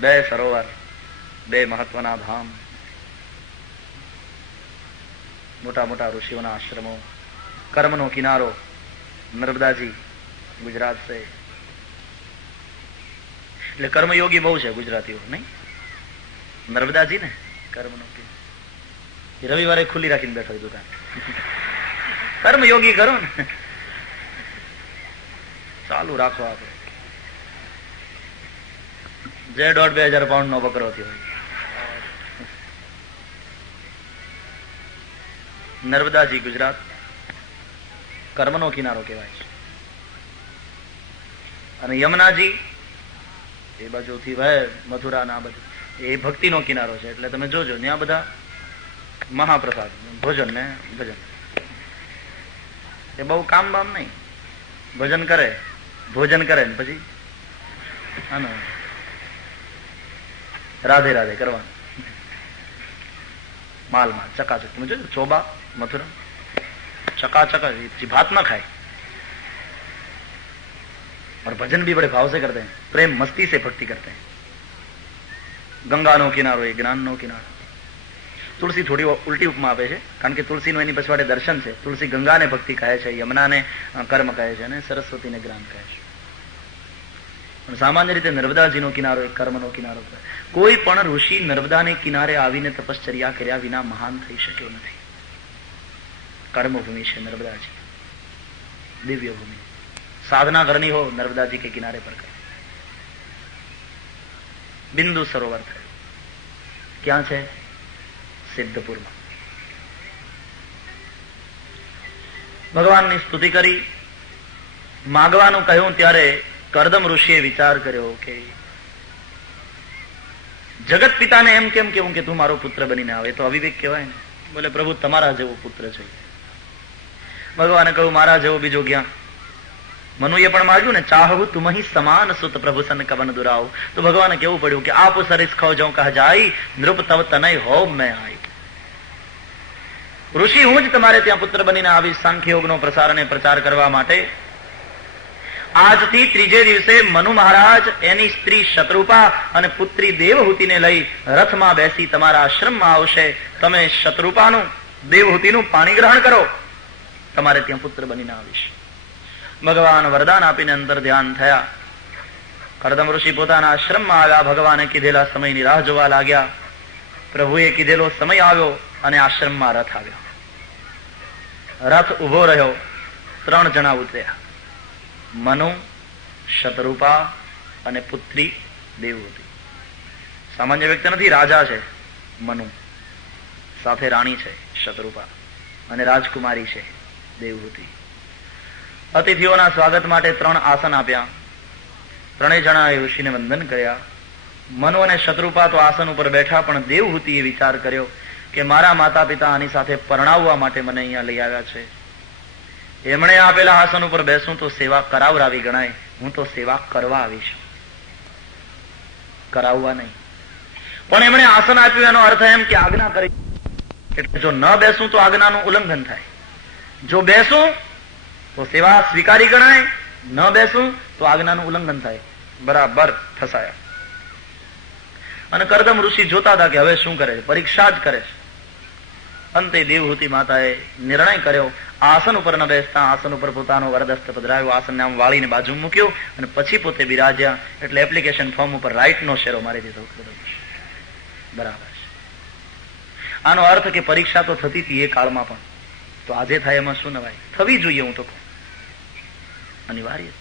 બે સરોવર, બે મહત્વના ધામ, મોટા મોટા ઋષિઓના આશ્રમો, કર્મનો કિનારો નર્મદાજી ગુજરાત છે. એટલે કર્મયોગી બહુ છે ગુજરાતીઓ, નહીં? નર્મદાજી ને કર્મનો કિનારો. રવિવારે ખુલ્લી રાખીને બેઠો દુકાન. કર્મયોગી કરો ને, ચાલુ રાખો આપણે. જે 1,500-2,000 પાઉન્ડ નો બકરો થયો નર્મદાજી ગુજરાત કર્મનો કિનારો કહેવાય છે. અને યમુનાજી એ બાજુથી વહે મથુરા ના બધું, એ ભક્તિનો કિનારો છે. એટલે તમે જોજો ત્યાં બધા મહાપ્રસાદ, ભોજન ને ભજન, એ બહુ કામ બામ નહીં. ભજન કરે, ભોજન કરે ને પછી રાધે રાધે કરવાનું. માલમાં ચકાચક. તમે જોજો ચોબા मथुरा चकाचक भात ना खाए और भजन भी बड़े भाव से करते हैं, प्रेम मस्ती से भक्ति करते हैं. गंगा नो किनारो એ જ્ઞાન નો કિનારો. તુલસી થોડી ઉલટી ઉપમા આપે છે, કારણ કે તુલસીનું એની પછવાડે દર્શન છે. તુલસી ગંગાને ભક્તિ કહે છે, યમુનાને કર્મ કહે છે અને સરસ્વતીને જ્ઞાન કહે છે. પણ સામાન્ય રીતે નર્મદાજીનો કિનારો એ કર્મનો કિનારો છે. કોઈ પણ ઋષિ નર્મદાને કિનારે આવીને તપશ્ચર્યા કર્યા વિના મહાન થઈ શક્યો નથી. कर्मभूमि है नर्मदा जी, दिव्य भूमि. साधना करनी हो नर्मदा जी के किनारे पर कर. बिंदु सरोवर थे ક્યાં છે? સિદ્ધપુરમાં. ભગવાનની સ્તુતિ કરી, માગવાનું કહ્યું ત્યારે કરદમ ઋષિએ વિચાર કર્યો કે જગત પિતાને એમ કેમ કેવું કે તું મારો પુત્ર બનીને આવે, તો અવિવેક કહેવાય ને. બોલે પ્રભુ તમારા જેવો પુત્ર છે. ભગવાને કહ્યું મારા જેવો બીજો ક્યાં? મનુએ પણ માગ્યું ને, ચાહવું તુમહી સમાન સુત પ્રભુ સન કવન દુરાવ. તો ભગવાને કેવું પડ્યું કે આપ સરિસ ખો જાઉં કહ જાય, નૃપ તવ તનય હો મેં આઈ. ઋષિ હું જ તમારે ત્યાં પુત્ર બનીને આવી સાંખ્ય યોગનો પ્રસાર અને પ્રચાર કરવા માટે. આજથી ત્રીજે દિવસે મનુ મહારાજ એની સ્ત્રી શત્રુપા અને પુત્રી દેવહૂતિને લઈ રથમાં બેસી તમારા આશ્રમમાં આવશે. તમે શત્રુપાનું દેવહૂતિનું પાણી ગ્રહણ કરો, તમારે ત્યાં પુત્ર બનીને આવીશ. ભગવાન વરદાન આપીને અંતર ધ્યાન થયા. કરદમ ઋષિ પોતાના આશ્રમમાં આવ્યા. ભગવાને કીધેલા સમયની રાહ જોવા લાગ્યા. પ્રભુએ કીધેલો સમય આવ્યો અને આશ્રમમાં રથ આવ્યો. રથ ઉભો રહ્યો. 3 જણા ઉતર્યા, મનુ, શતરૂપા અને પુત્રી દેવહૂતિ. સામાન્ય વ્યક્તિ નથી, રાજા છે મનુ, સાથે રાણી છે શતરૂપા અને રાજકુમારી છે દેવહૂતિ. અતિથિઓના સ્વાગત માટે 3 આસન આપ્યા. 3 જણાએ ઋષિને વંદન કર્યા. મનુ અને શત્રુપા તો આસન ઉપર બેઠા, પણ દેવહૂતિએ વિચાર કર્યો કે મારા માતા પિતા આની સાથે પરણાવવા માટે મને અહીંયા લઈ આવ્યા છે. એમણે આપેલા આસન ઉપર બેસું તો સેવા કરાવરાવી ગણાય. હું તો સેવા કરવા આવીશ, કરાવવા નહીં. પણ એમણે આસન આપ્યું એનો અર્થ એમ કે આજ્ઞા કરી. એટલે જો ન બેસું તો આજ્ઞાનું ઉલ્લંઘન થાય, જો બેસું તો સેવા સ્વીકારી ગણાય, ન બેસું તો આજ્ઞાનું ઉલ્લંઘન થાય. બરાબર ફસાયા. અને કરદમ ઋષિ જોતા હતા કે હવે શું કરે છે, પરીક્ષા જ કરે છે. અંતે દેવહૂતિ માતાએ નિર્ણય કર્યો, આસન ઉપર ન બેસતા આસન ઉપર પોતાનો વરદસ્ત પધરાવ્યો, આસનને આમ વાળીને બાજુ મૂક્યો અને પછી પોતે બિરાજ્યા. એટલે એપ્લિકેશન ફોર્મ ઉપર રાઈટ નો શેરો મારી દીધો. બરાબર છે. આનો અર્થ કે પરીક્ષા તો થતી હતી એ કાળમાં પણ, તો આજે થાય એમાં શું નવાય? થવી જોઈએ. હું તો કહું અનિવાર્ય,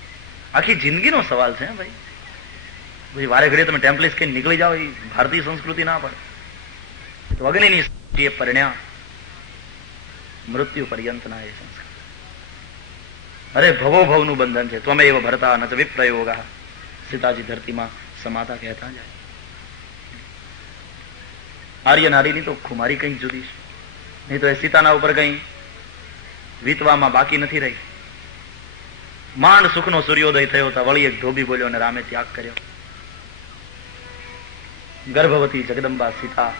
આખી જિંદગીનો સવાલ છે ભાઈ. ભાઈ વારે ઘડીએ તમે ટેમ્પલેટ કઈ નીકળી જાઓ, એ ભારતીય સંસ્કૃતિ ના પડે. તો અગ્નિની પરિણ્યા મૃત્યુ પર્યંતના એ સંસ્કાર. અરે ભવો ભવનું બંધન છે. ત્વમે એવ ભરતા ન ચ વિપ્રયોગા. સીતાજી ધરતીમાં સમાતા કહેતા જાય. આર્ય નારીની તો ખુમારી કંઈક જુદી છે. નહીં તો એ સીતાના ઉપર કંઈ વીતવામાં બાકી નથી રહી. માંડ સુખનો સૂર્યોદય થયો હતા, વળી એક ધોબી બોલ્યો અને રામે ત્યાગ કર્યો. ગર્ભવતી જગદંબા સીતા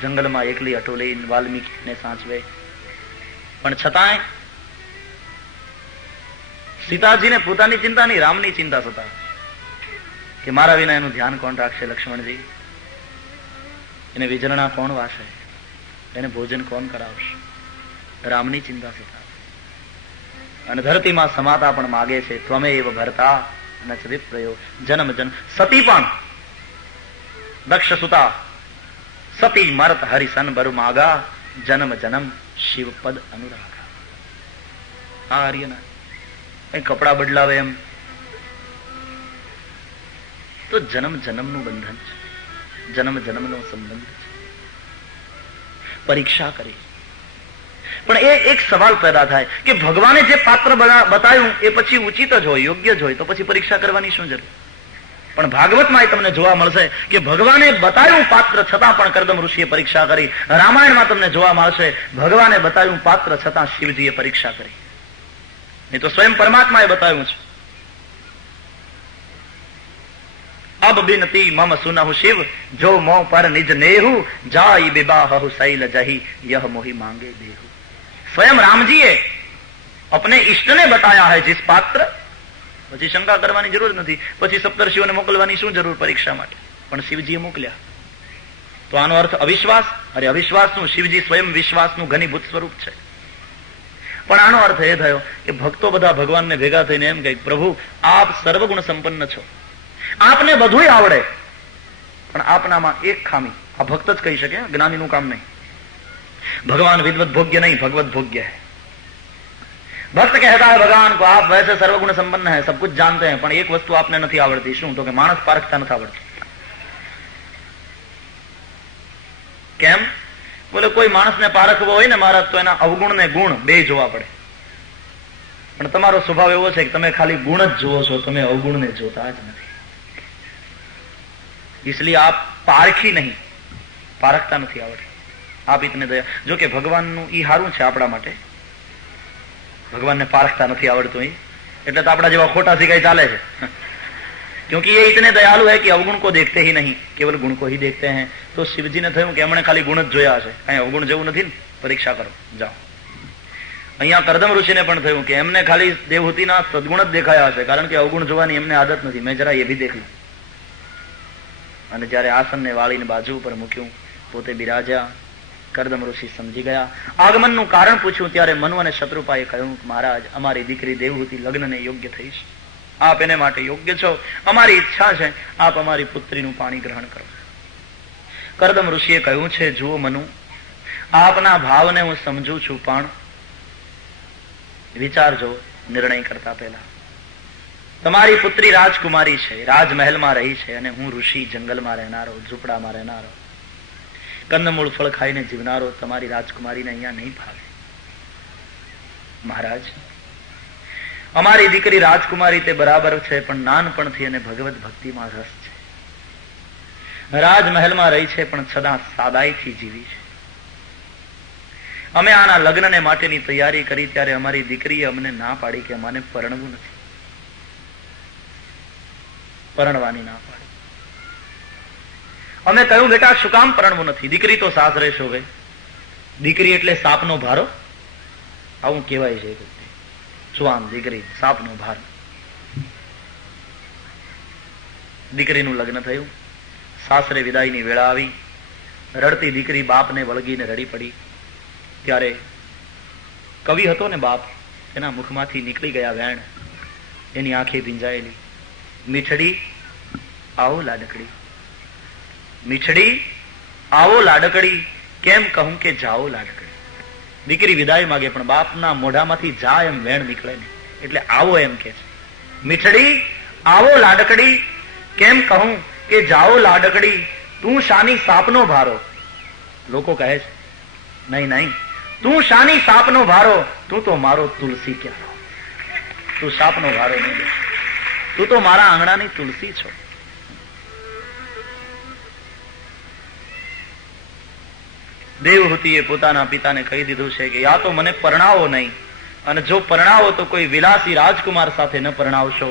જંગલમાં એકલી અટોલી વાલ્મીકીને સાચવે, પણ છતાંય સીતાજીને પોતાની ચિંતા નહીં, રામની ચિંતા સતા કે મારા વિના એનું ધ્યાન કોણ રાખશે? લક્ષ્મણજી, એને વિજરણા કોણ વાશે? એને ભોજન કોણ કરાવશે? રામની ચિંતા સતા. અને ધરતીમાં સમાતા પણ માગે છે. ત્વમે એવ ભરતા ન ચ વિપ્રયો. જન્મ જન્મ સતી પણ દક્ષ સુતા સતી મરત હરિસન બરુ માગા. જન્મ જન્મ શિવપદ અનુરાગા. આ આર્યના કઈ કપડા બદલાવે એમ તો જન્મ જન્મનું બંધન છે, જન્મ જન્મનો સંબંધ છે. પરીક્ષા કરી. પણ એ એક સવાલ પેદા થાય કે ભગવાને જે પાત્ર બતાવ્યું એ પછી ઉચિત જ હોય, યોગ્ય જ હોય, તો પછી પરીક્ષા કરવાની શું જરૂર? પણ ભાગવતમાં એ તમને જોવા મળશે કે ભગવાને બતાવ્યું પાત્ર છતાં પણ કરદમ ઋષિએ પરીક્ષા કરી. રામાયણમાં તમને જોવા મળશે ભગવાને બતાવ્યું પાત્ર છતાં શિવજીએ પરીક્ષા કરી. નહીં તો સ્વયં પરમાત્માએ બતાવ્યું છે. અબ બિનતી મમ સુનહુ શિવ, જો મો પર નિજ નેહુ, જાઈ બિબાહુ શૈલ જહી, यह मोहि मांगे देहु. स्वयं रामजी એ अपने इष्ट ने बताया है जिस पात्र. પછી શંકા કરવાની જરૂર નથી. પછી સપ્તર્ષિઓને મોકલવાની શું જરૂર પરીક્ષા માટે? પણ શિવજીએ મોકલ્યા. તો આનો અર્થ અવિશ્વાસ? અરે અવિશ્વાસનું શિવજી સ્વયં વિશ્વાસનું ઘનીભૂત સ્વરૂપ છે. પણ આનો અર્થ એ થયો કે ભક્તો બધા ભગવાનને ભેગા થઈને એમ કહે, પ્રભુ આપ સર્વગુણ સંપન્ન છો, આપને બધુંય આવડે, પણ આપનામાં એક ખામી. આ ભક્ત જ કહી શકે, જ્ઞાનીનું કામ નહીં. भगवान विद्वत भोग्य नहीं, भगवत भोग्य है. भक्त कहता है भगवान को आप वैसे सर्वगुण संपन्न है, सब कुछ जानते हैं, પણ એક વસ્તુ આપને નથી આવડતી. શું? તો કે માણસ પારખતા નથી આવડતું. કેમ? બોલે કોઈ માણસને પારખવો હોય ને મહારાજ, તો એના અવગુણ ને ગુણ બે જોવા પડે. પણ તમારો સ્વભાવ એવો છે કે તમે ખાલી ગુણ જ જુઓ છો, તમે અવગુણ ને જોતા જ નથી. इसलिए आप પારખી નહીં, પારખતા નથી આવડતું. આપ ઇતને દયા. જો કે ભગવાનનું ઈ હારું છે આપણા માટે, ભગવાનને પારખતા નથી આવડતું એટલે તો આપણા જેવા ખોટા સિકાઈ ચાલે છે. क्योंकि ये इतने दयालु है कि अवगुण को देखते ही नहीं, केवल गुण को ही देखते हैं. तो શિવજીને થયું કે એમણે ખાલી ગુણ જ જોયા છે, કઈ અવગુણ જેવું નથી ને, પરીક્ષા કરો જાઓ. અહીંયા કરદમ ઋષિને પણ થયું કે એમને ખાલી દેવહૂતિના સદગુણ જ દેખાયા છે, કારણ કે અવગુણ જોવાની એમને આદત નથી. મેં જરા એ બી દેખ્યું. અને જયારે આસનને વાળીને બાજુ ઉપર મૂક્યું, પોતે બિરાજ્યા, કરદમ ઋષિ સમજી ગયા. આગમનનું કારણ પૂછ્યું ત્યારે મનુ અને શત્રુપાએ કહ્યું, મહારાજ અમારી દીકરી દેવહૂતિ લગ્નને યોગ્ય થઈ છે, આપ એને માટે યોગ્ય છો, અમારી ઈચ્છા છે આપ અમારી પુત્રીનું પાણી ગ્રહણ કરો. કરદમ ઋષિએ કહ્યું છે, જુઓ મનુ, આપના ભાવને હું સમજુ છું, પણ વિચારજો નિર્ણય કરતા પહેલા. તમારી પુત્રી રાજકુમારી છે, રાજમહેલમાં રહી છે, અને હું ઋષિ જંગલમાં રહેનારો, ઝૂંપડામાં રહેનારો, કંદમૂળ ફળ ખાઈને જીવનારો તમારી રાજકુમારીને અહીંયા નહીં ફાવે. મહારાજ, અમારી દીકરી રાજકુમારી તે બરાબર છે, પણ નાનપણથી એને ભગવત ભક્તિમાં રસ છે. રાજમહેલમાં રહી છે, પણ સદા સાદાઈથી જીવી છે. અમે આના લગ્નને માટેની તૈયારી કરી ત્યારે અમારી દીકરીએ અમને ના પાડી કે અમાને પરણવું નથી, પરણવાની ના પાડી. અમે કહ્યું, બેટા શું કામ પરણવું નથી? દીકરી તો સાસરે શોભે. દીકરી એટલે સાપનો ભારો, આવું કહેવાય છે. જુવાન દીકરી, સાપનો ભાર. દીકરીનું લગ્ન થયું, સાસરે વિદાયની વેળા આવી. રડતી દીકરી બાપને વળગીને રડી પડી. ત્યારે કવિ હતો ને બાપ, એના મુખમાંથી નીકળી ગયા વેણ, એની આંખે ભીંજાયેલી. મીઠડી આવો લાડકડી, મીઠડી આવો લાડકડી, કેમ કહું કે જાઓ લાડકડી. દીકરી વિદાય માગે પણ બાપના મોઢામાંથી જા એમ વેણ નીકળે નહીં, એટલે આવો એમ કે છે. મીઠડી આવો લાડકડી, કેમ કહું કે જાઓ લાડકડી, તું શાની સાપનો ભારો. લોકો કહે છે નહીં નહીં, તું શાની સાપનો ભારો, તું તો મારો તુલસી ક્યારો. તું સાપનો ભારો નહીં, તું તો મારા આંગણાની તુલસી છો. દેવહૂતિએ પોતાના પિતાને કહી દીધું છે કે યા તો મને પરણાવો નહીં, અને જો પરણાવો તો કોઈ વિલાસી રાજકુમાર સાથે ન પરણાવશો,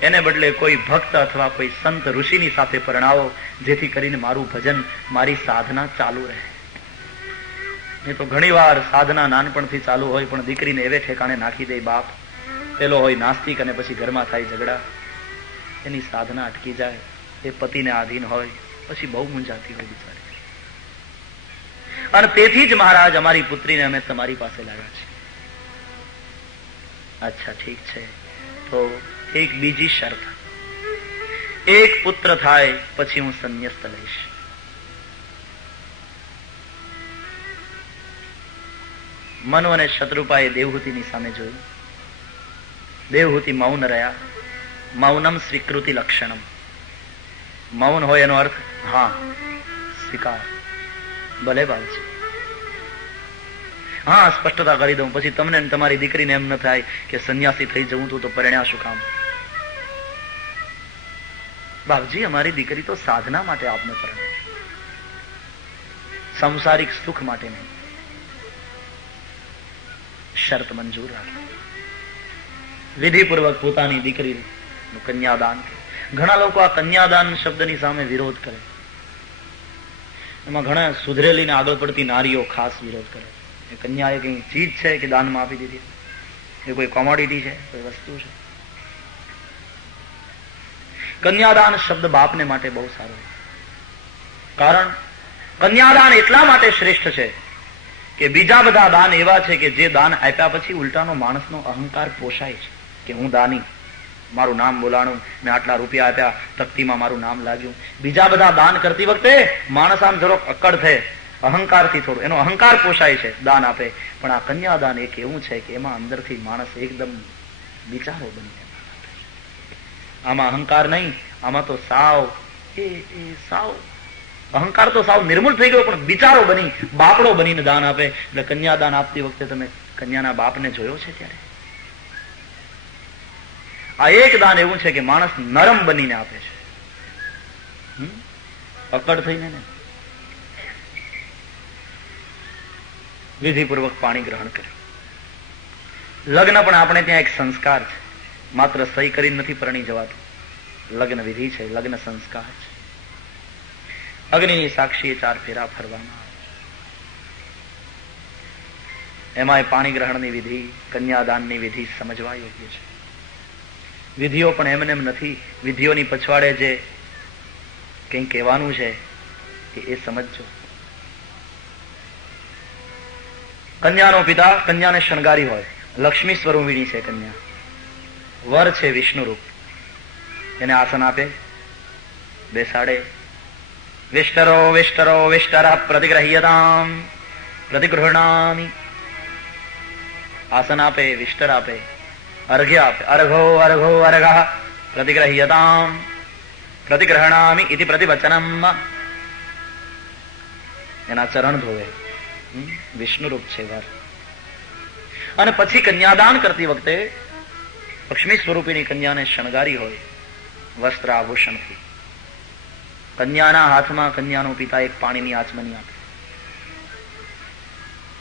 એને બદલે કોઈ ભક્ત અથવા કોઈ સંત ઋષિની સાથે પરણાવો, જેથી કરીને મારું ભજન, મારી સાધના ચાલુ રહે. એ તો ઘણી વાર સાધના નાનપણથી ચાલુ હોય પણ દીકરીને એવે ઠેકાણે નાખી દે બાપ. પેલો હોય નાસ્તિક અને પછી ઘરમાં થાય ઝઘડા, એની સાધના અટકી જાય, એ પતિને આધીન હોય, પછી બહુ મૂંઝાતી હોય બિચારી. અને તેથી જ મહારાજ અમારી પુત્રીને અમે તમારી પાસે લાવ્યા છે. અચ્છા ઠીક છે, તો એક બીજી શરત, એક પુત્ર થાય પછી હું સંન્યસ્ત લઈશ. મનુ અને શત્રુપાએ દેવહૂતિની સામે જોયું. દેવહૂતિ મૌન રહ્યા. મૌનમ સ્વીકૃતિ લક્ષણમ. મૌન હોય એનો અર્થ હા સ્વીકાર, ભલે બાળજી, હા સ્પષ્ટતા કરી દઉં, પછી તમને તમારી દીકરીને એમ ન થાય કે સંન્યાસી થઈ જવું તું તો પરિણ્યા શું કામ. બાપજી અમારી દીકરી તો સાધના માટે આપને પરણે, સંસારિક સુખ માટે નહીં. શરત મંજૂર રાખી, વિધિપૂર્વક પોતાની દીકરીનું કન્યાદાન. ઘણા લોકો આ કન્યાદાન શબ્દની સામે વિરોધ કરે, એમાં ઘણા સુધરેલીને આગળ પડતી નારીઓ ખાસ વિરોધ કરે. એ કન્યા એ કઈ ચીજ છે કે દાનમાં આપી દીધી, એ કોઈ કોમોડિટી છે, કોઈ વસ્તુ છે. કન્યાદાન શબ્દ બાપને માટે બહુ સારો, કારણ કન્યાદાન એટલા માટે શ્રેષ્ઠ છે કે બીજા બધા દાન એવા છે કે જે દાન આપ્યા પછી ઉલટાનો માણસનો અહંકાર પોષાય છે કે હું દાની, મારું નામ બોલાણું, મેં આટલા રૂપિયા આપ્યા, તકતીમાં મારું નામ લાગ્યું. બીજા બધા દાન કરતી વખતે માણસ આમ જરાક અક્કડ થાય, અહંકારથી થોડું એનો અહંકાર પોષાય છે, દાન આપે. પણ આ કન્યાદાન એક એવું છે કે એમાં અંદરથી માણસ એકદમ વિચારો બની. આમાં અહંકાર નહીં, આમાં તો સાવ સાવ અહંકાર તો સાવ નિર્મૂળ થઈ ગયો, પણ વિચારો બની, બાપડો બનીને દાન આપે. એટલે કન્યાદાન આપતી વખતે તમે કન્યાના બાપને જોયો છે ત્યારે? આ એક દાન એવું છે કે માણસ નરમ બનીને આપે છે, અકડ થઈને ને. વિધિપૂર્વક પાણી ગ્રહણ કર્યું. લગ્ન પણ આપણે ત્યાં એક સંસ્કાર છે, માત્ર સહી કરી નથી પરણી જવાતું. લગ્ન વિધિ છે, લગ્ન સંસ્કાર છે. અગ્નિની સાક્ષીએ 4 ફેરા ફરવામાં આવે. એમાં પાણી ગ્રહણની વિધિ, કન્યાદાનની વિધિ સમજવા યોગ્ય છે. વિધિઓ પણ એમને એમ નથી, વિધિઓની પછવાડે જે કંઈ કહેવાનું છે એ સમજજો. કન્યાનો પિતા કન્યાને શણગારી હોય, લક્ષ્મી સ્વરૂપિણી છે કન્યા, વર છે વિષ્ણુ રૂપ. એને આસન આપે, બેસાડે. વિષ્ટરો વિષ્ટરો વિષ્ટર પ્રતિગ્રહ્યતામ પ્રતિગૃહણામી. આસન આપે, વિષ્ટર આપે, અર્ઘ્ય આપે. અર્ઘો અર્ઘો અર્ઘ પ્રતિગ્રહ્યતામ પ્રતિગ્રહણામી ઇતિ પ્રતિવચનમ. એના ચરણ ધોવે, વિષ્ણુ રૂપ છે વર. અને પછી કન્યાદાન કરતી વખતે લક્ષ્મી સ્વરૂપિણી કન્યાને શણગારી હોય વસ્ત્ર આભૂષણથી. કન્યાના હાથમાં કન્યાનો પિતા એક પાણીની આચમની આપે,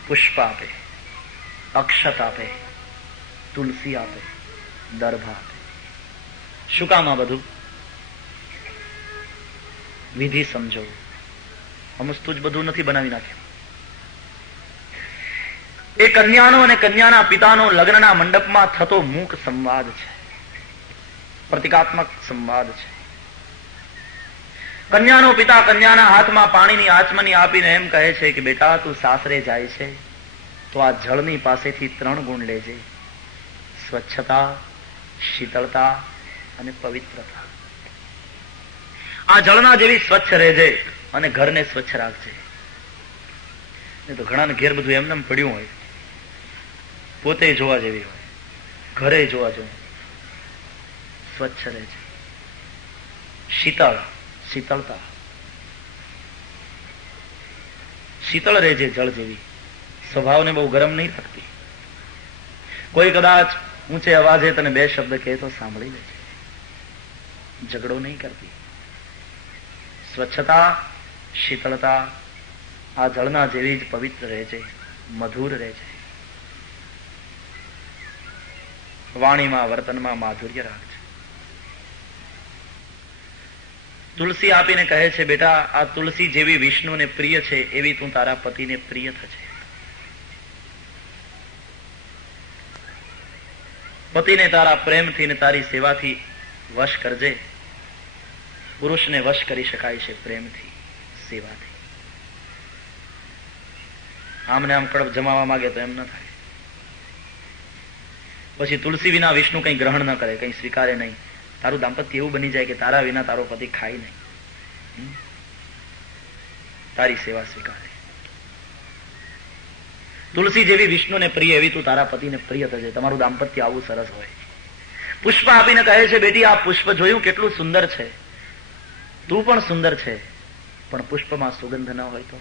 પુષ્પ આપે, અક્ષત આપે, તુલસી આપે, દર્ભ આપે. શું કામ આ બધું? વિધિ સમજો. અમસ્તું જ બધું નથી બનાવી નાખ્યું. એ કન્યાનો અને કન્યાના પિતાનો લગ્નના મંડપમાં થતો મૂક સંવાદ છે, પ્રતિકાત્મક સંવાદ છે. કન્યાનો પિતા કન્યાના હાથમાં પાણીની આચમની આપીને એમ કહે છે કે બેટા તું સાસરે જાય છે તો આ જળની પાસેથી 3 ગુણ લેજે: સ્વચ્છતા, શીતળતા અને પવિત્રતા. આ જળના જેવી સ્વચ્છ રહેજે અને ઘરને સ્વચ્છ રાખજે. એ તો ઘણાને ઘેર બધું એમને એમ પડ્યું હોય, પોતે જોવા જેવી હોય, ઘરે જોવા જેવું, સ્વચ્છ રહે છે, શીતળતા શીતળ રહે છે, જળ જેવી, સ્વભાવને બહુ ગરમ નહીં રાખતી. કોઈ કદાચ ઊંચે અવાજે તને બે શબ્દ કહે તો સાંભળી લે છે, ઝઘડો નહીં કરતી. સ્વચ્છતા, શીતળતા આ જળના જેવી જ પવિત્ર રહે છે, મધુર રહે છે. વાણીમાં વર્તનમાં માધુર્ય રાખજે. તુલસી આપીને કહે છે, બેટા આ તુલસી જેવી વિષ્ણુને પ્રિય છે એવી તું તારા પતિને પ્રિય થજે. પતિને તારા પ્રેમથી ને તારી સેવાથી વશ કરજે. પુરુષને વશ કરી શકાય છે પ્રેમથી, સેવાથી. આમને આમ કડપ જમાવા માંગે તો એમ ન થાય. પછી તુલસી વિના વિષ્ણુ કંઈ ગ્રહણ ન કરે, કંઈ સ્વીકારે નહીં. તારું દાંપત્ય એવું બની જાય કે તારા વિના તારો પતિ ખાય નહીં, તારી સેવા સ્વીકારે. તુલસી જેવી વિષ્ણુને પ્રિય એવી તું તારા પતિને પ્રિય થજે. તમારું દાંપત્ય આવું સરસ હોય. પુષ્પ આપીને કહે છે, બેટી આ પુષ્પ જોયું કેટલું સુંદર છે, તું પણ સુંદર છે, પણ પુષ્પમાં સુગંધ ન હોય તો